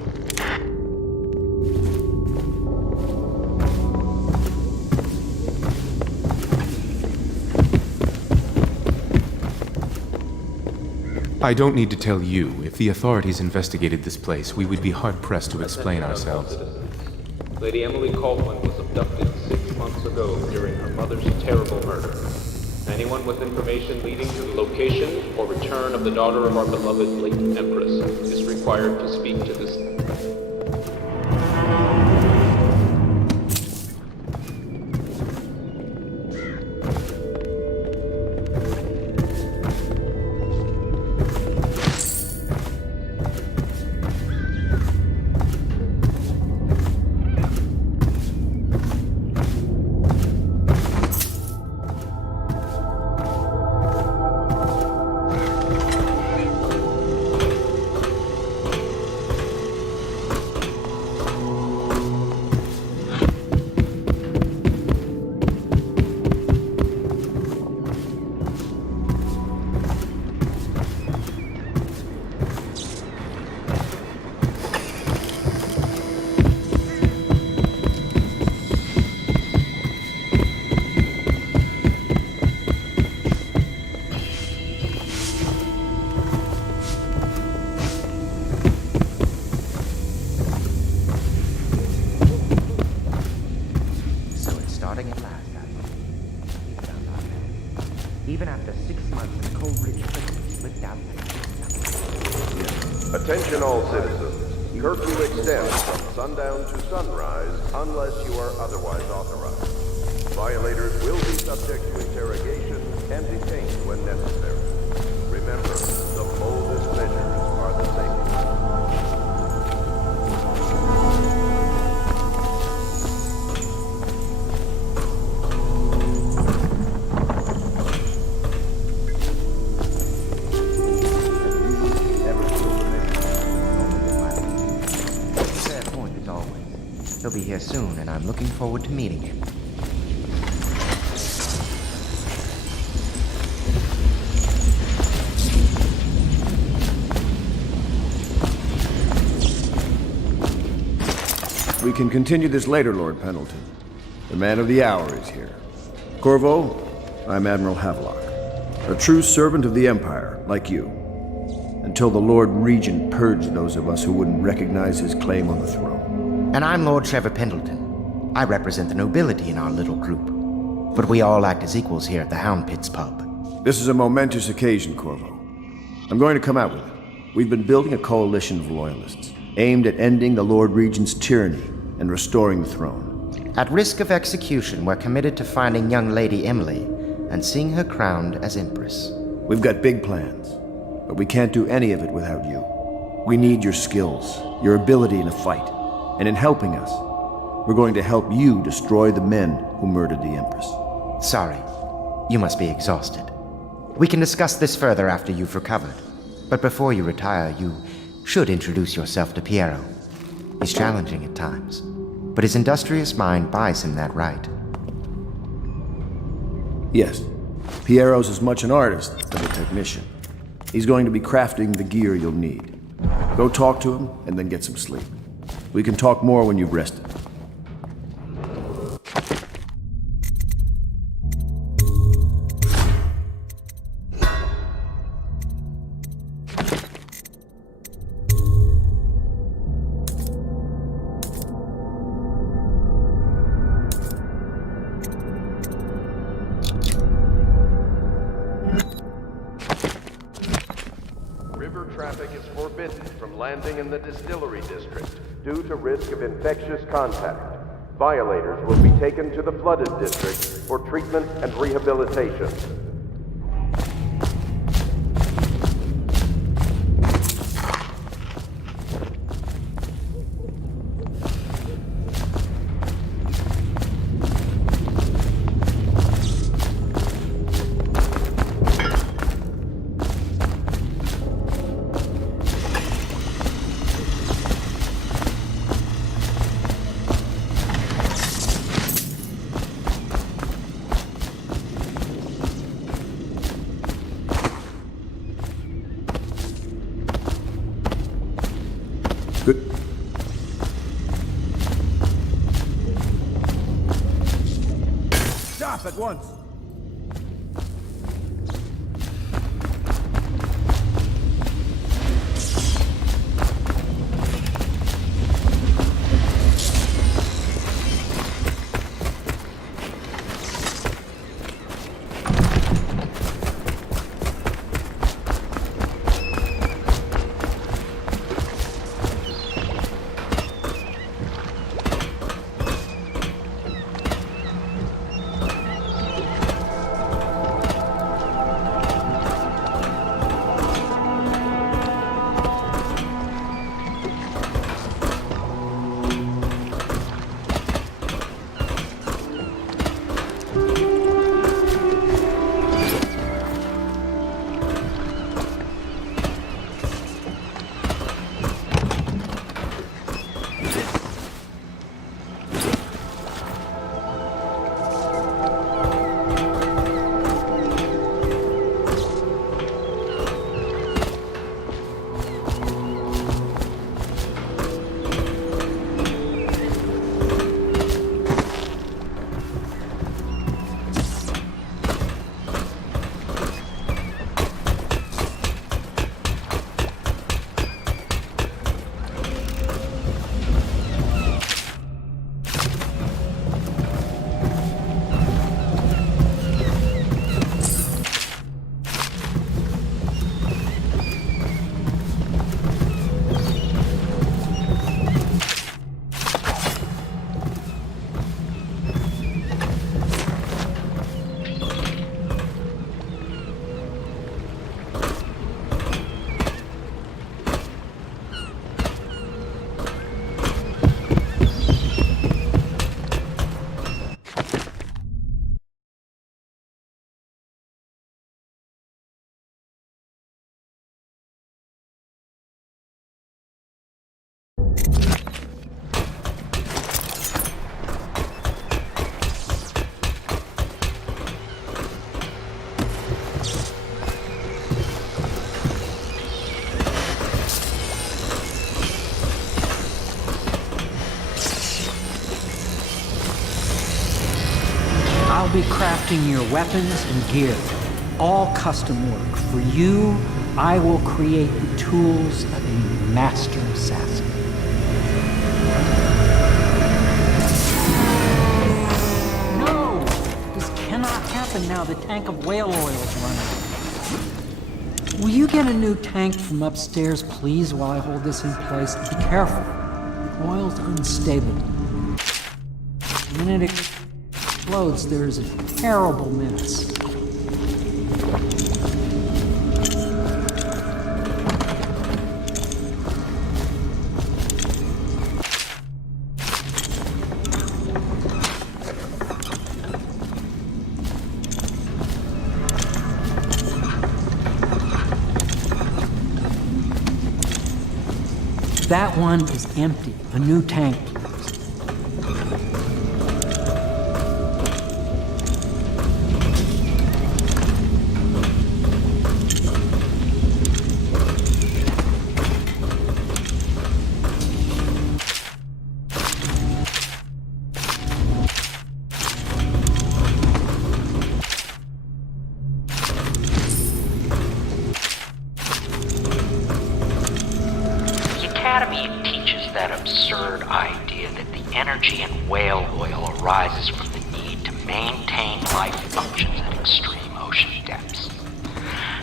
I don't need to tell you, if the authorities investigated this place, we would be hard-pressed to explain ourselves. Lady Emily Caldwell was abducted 6 months ago during her mother's terrible murder. Anyone with information leading to the location or return of the daughter of our beloved late Empress is required to speak to this. Even after 6 months in Coleridge prison slipped out like this. Attention all citizens. Curfew extends from sundown to sunrise unless you are otherwise authorized. Violators will be subject to interrogation and detained when necessary. Remember, the boldest measures are the safest. He'll be here soon, and I'm looking forward to meeting him. We can continue this later, Lord Pendleton. The man of the hour is here. Corvo, I'm Admiral Havelock, a true servant of the Empire, like you, until the Lord Regent purged those of us who wouldn't recognize his claim on the throne. And I'm Lord Trevor Pendleton. I represent the nobility in our little group. But we all act as equals here at the Hound Pits pub. This is a momentous occasion, Corvo. I'm going to come out with it. We've been building a coalition of loyalists, aimed at ending the Lord Regent's tyranny and restoring the throne. At risk of execution, we're committed to finding young Lady Emily and seeing her crowned as Empress. We've got big plans, but we can't do any of it without you. We need your skills, your ability in a fight. And in helping us, we're going to help you destroy the men who murdered the Empress. Sorry. You must be exhausted. We can discuss this further after you've recovered. But before you retire, you should introduce yourself to Piero. He's challenging at times, but his industrious mind buys him that right. Yes. Piero's as much an artist as a technician. He's going to be crafting the gear you'll need. Go talk to him, and then get some sleep. We can talk more when you've rested. Traffic is forbidden from landing in the distillery district due to risk of infectious contact. Violators will be taken to the flooded district for treatment and rehabilitation. Good. Stop at once! I'll be crafting your weapons and gear. All custom work. For you, I will create the tools of a master assassin. No! This cannot happen now. The tank of whale oil is running. Will you get a new tank from upstairs, please, while I hold this in place? Be careful. The oil's unstable. When it explodes, there's a terrible mess. That one is empty. A new tank, please. Academy teaches that absurd idea that the energy in whale oil arises from the need to maintain life functions at extreme ocean depths.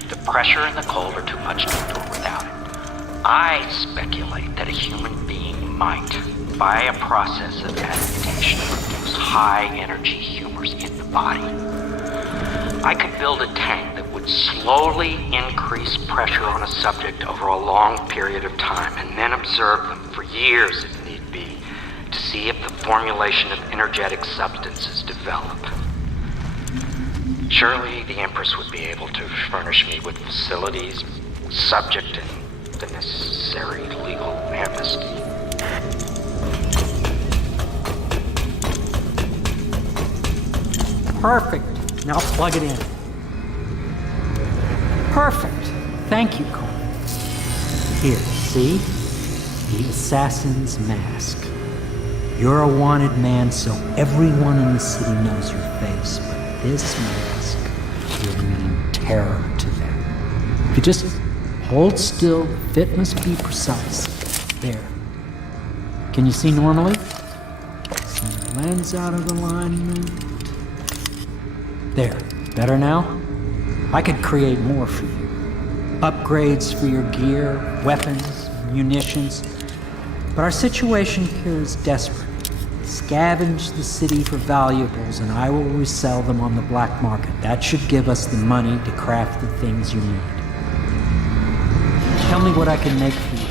The pressure and the cold are too much to endure without it. I speculate that a human being might, by a process of adaptation, produce high-energy humors in the body. I could build a tank that would slowly increase pressure on a subject over a long period of time and then observe them for years if need be to see if the formulation of energetic substances develop. Surely the Empress would be able to furnish me with facilities subject and the necessary legal amnesty. Perfect. Now plug it in. Perfect. Thank you, Cole. Here, see? The assassin's mask. You're a wanted man, so everyone in the city knows your face, but this mask will mean terror to them. If you just hold still, the fit must be precise. There. Can you see normally? Send the lens out of alignment. There. Better now? I could create more for you. Upgrades for your gear, weapons, munitions. But our situation here is desperate. Scavenge the city for valuables and I will resell them on the black market. That should give us the money to craft the things you need. Tell me what I can make for you.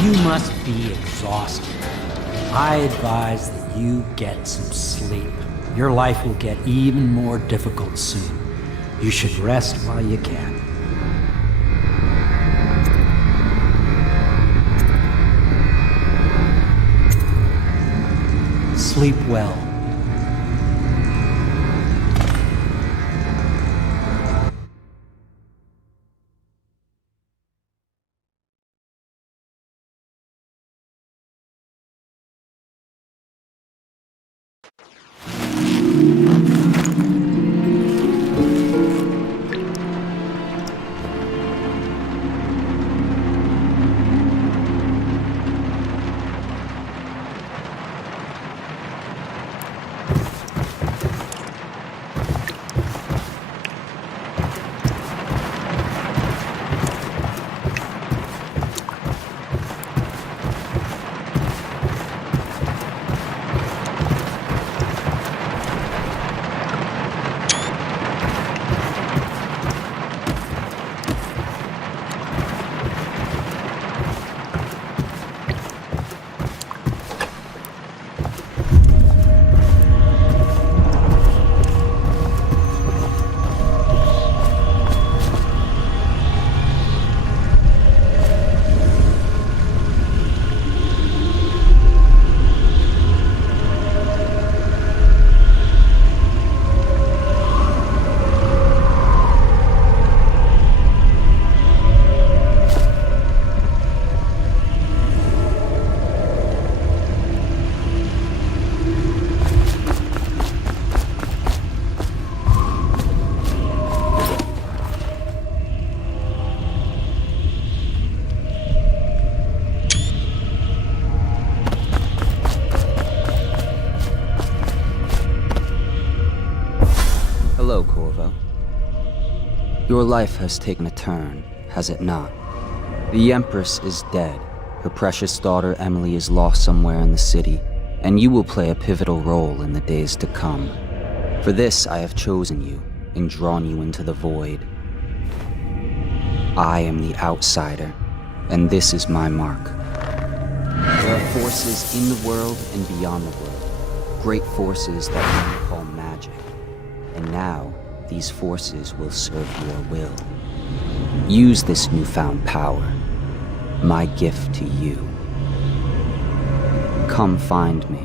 You must be exhausted. I advise that you get some sleep. Your life will get even more difficult soon. You should rest while you can. Sleep well. Your life has taken a turn, has it not? The Empress is dead. Her precious daughter Emily is lost somewhere in the city, and you will play a pivotal role in the days to come. For this I have chosen you and drawn you into the void. I am the outsider, and this is my mark. There are forces in the world and beyond the world, great forces that men call magic. And now, these forces will serve your will. Use this newfound power, my gift to you. Come find me.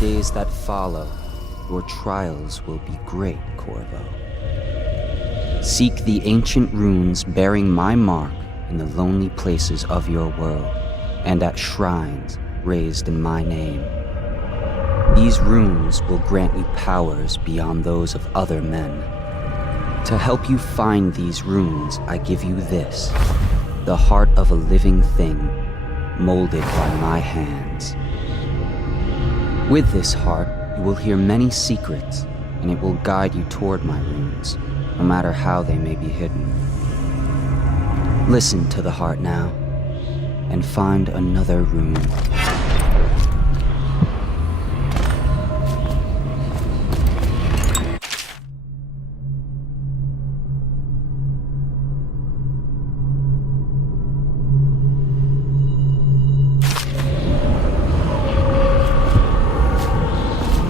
Days that follow, your trials will be great, Corvo. Seek the ancient runes bearing my mark in the lonely places of your world, and at shrines raised in my name. These runes will grant you powers beyond those of other men. To help you find these runes, I give you this, the heart of a living thing, molded by my hands. With this heart, you will hear many secrets, and it will guide you toward my runes, no matter how they may be hidden. Listen to the heart now, and find another rune.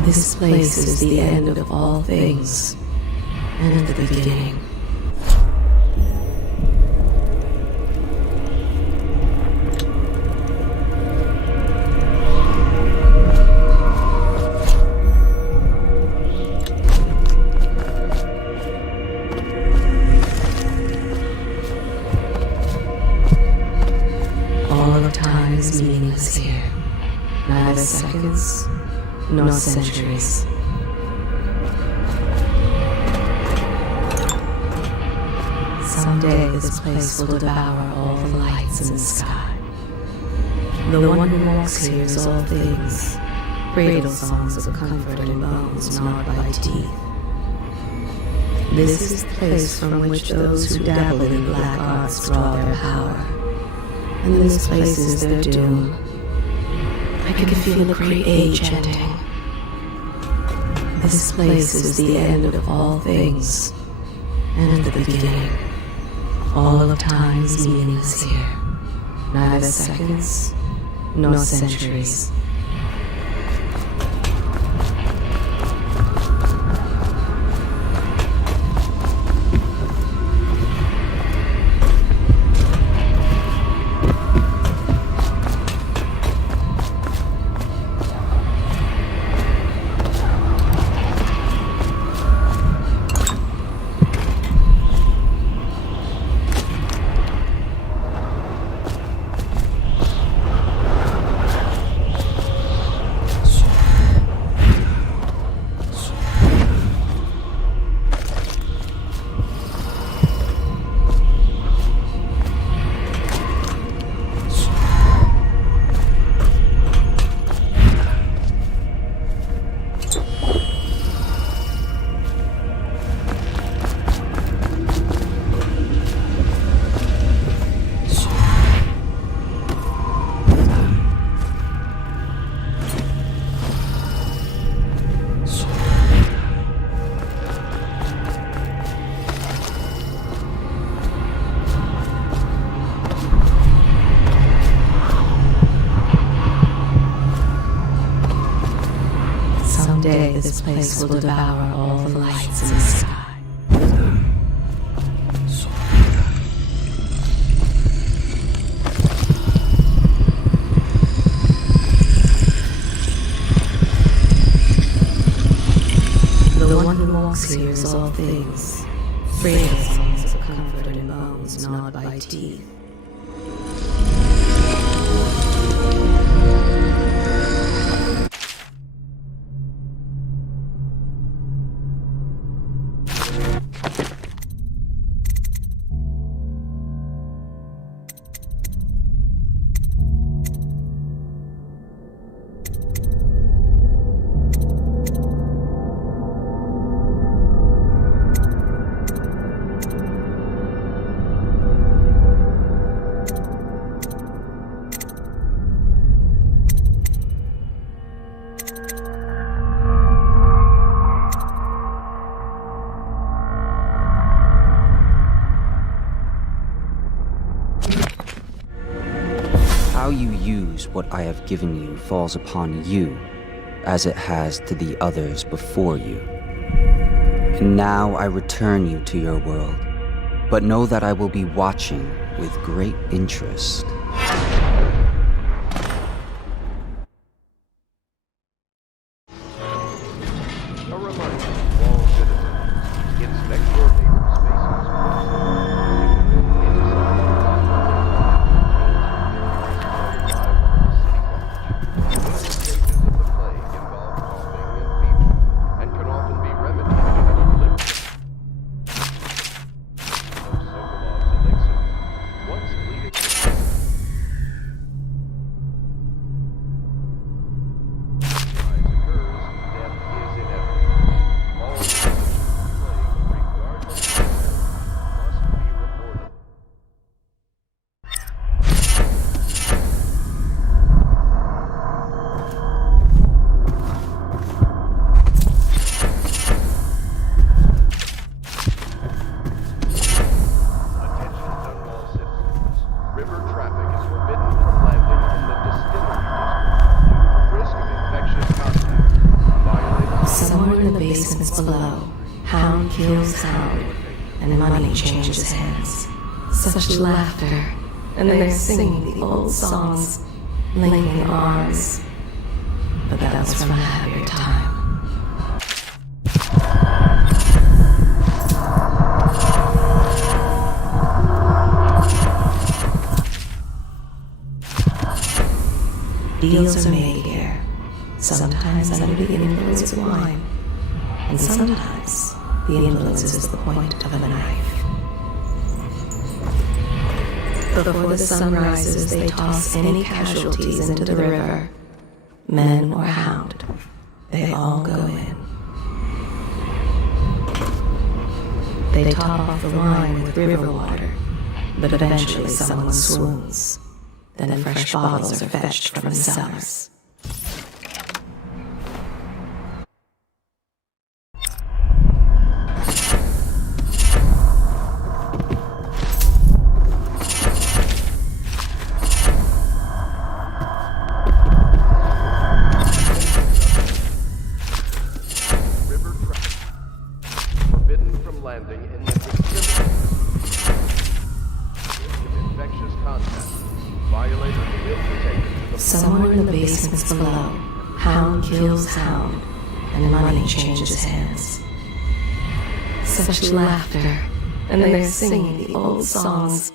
This place is the end of all things, and the beginning. All of time is meaningless here. Neither seconds nor centuries. Someday this place will devour all the lights in the sky. The one who walks here is all things, Cradle songs of comfort in bones gnawed by teeth. This is the place from which those who dabble in black arts draw their power. And this place is their doom. I can feel a great age ending. This place is the end of all things, and the beginning. All of time's meaningless here. Neither seconds, nor centuries. Someday this place will devour all the lights in the sky. The one who walks here is all things. Cradle songs of comfort in bones gnawed by teeth. How you use what I have given you falls upon you, as it has to the others before you. And now I return you to your world, but know that I will be watching with great interest. Somewhere in the basements below, hound kills hound, and money changes hands. Such laughter, and they're singing the old songs, linking arms. But that was from a happier time. Deals are made here, sometimes under the influence of wine, and sometimes the influence is the point of a knife. Before the sun rises, they toss any casualties into the river, men or hound. they all go in. They top off the wine with river water, but eventually someone swoons. Then fresh bottles are fetched from the cellars. Forbidden from landing in the vicinity. If infectious contact. Violators will be taken to the Somewhere in the basements below, hound kills hound, and money changes hands. Such laughter, and they're singing the old songs.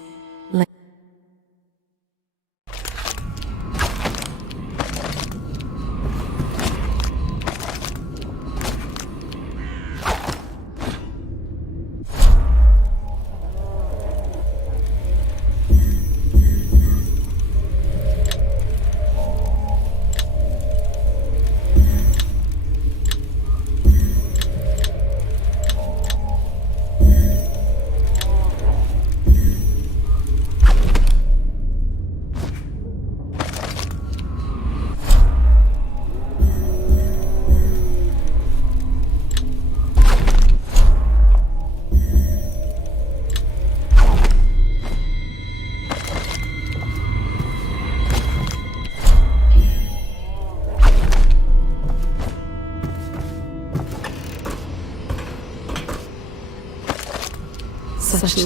Such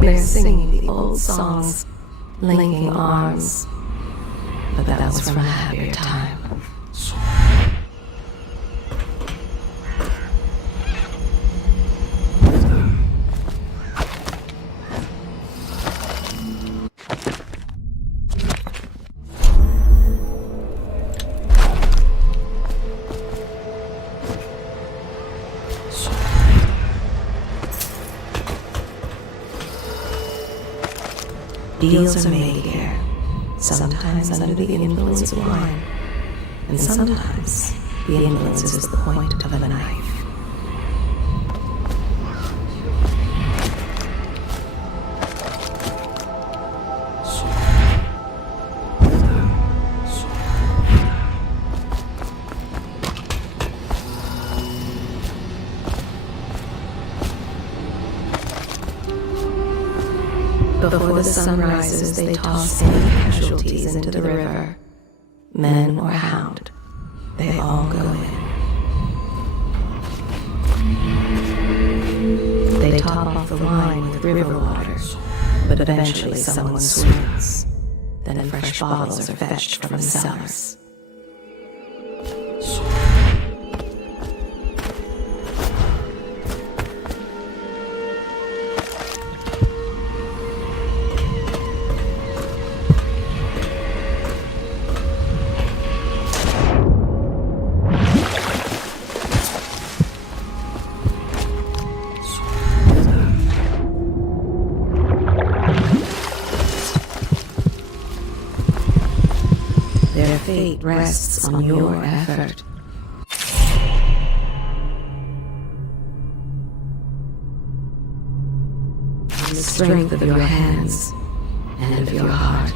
they're singing the old songs, linking arms, but that was from a happier time. Deals are made here, sometimes under the influence of wine, and sometimes the influence is the point of a knife. Before the sun rises, they toss any casualties into the river. Men or hound, they all go in. They top off the wine with river water, but eventually someone swoons. Then fresh bottles are fetched from the cellars. Their fate rests on your effort. On the strength of your hands and of your heart.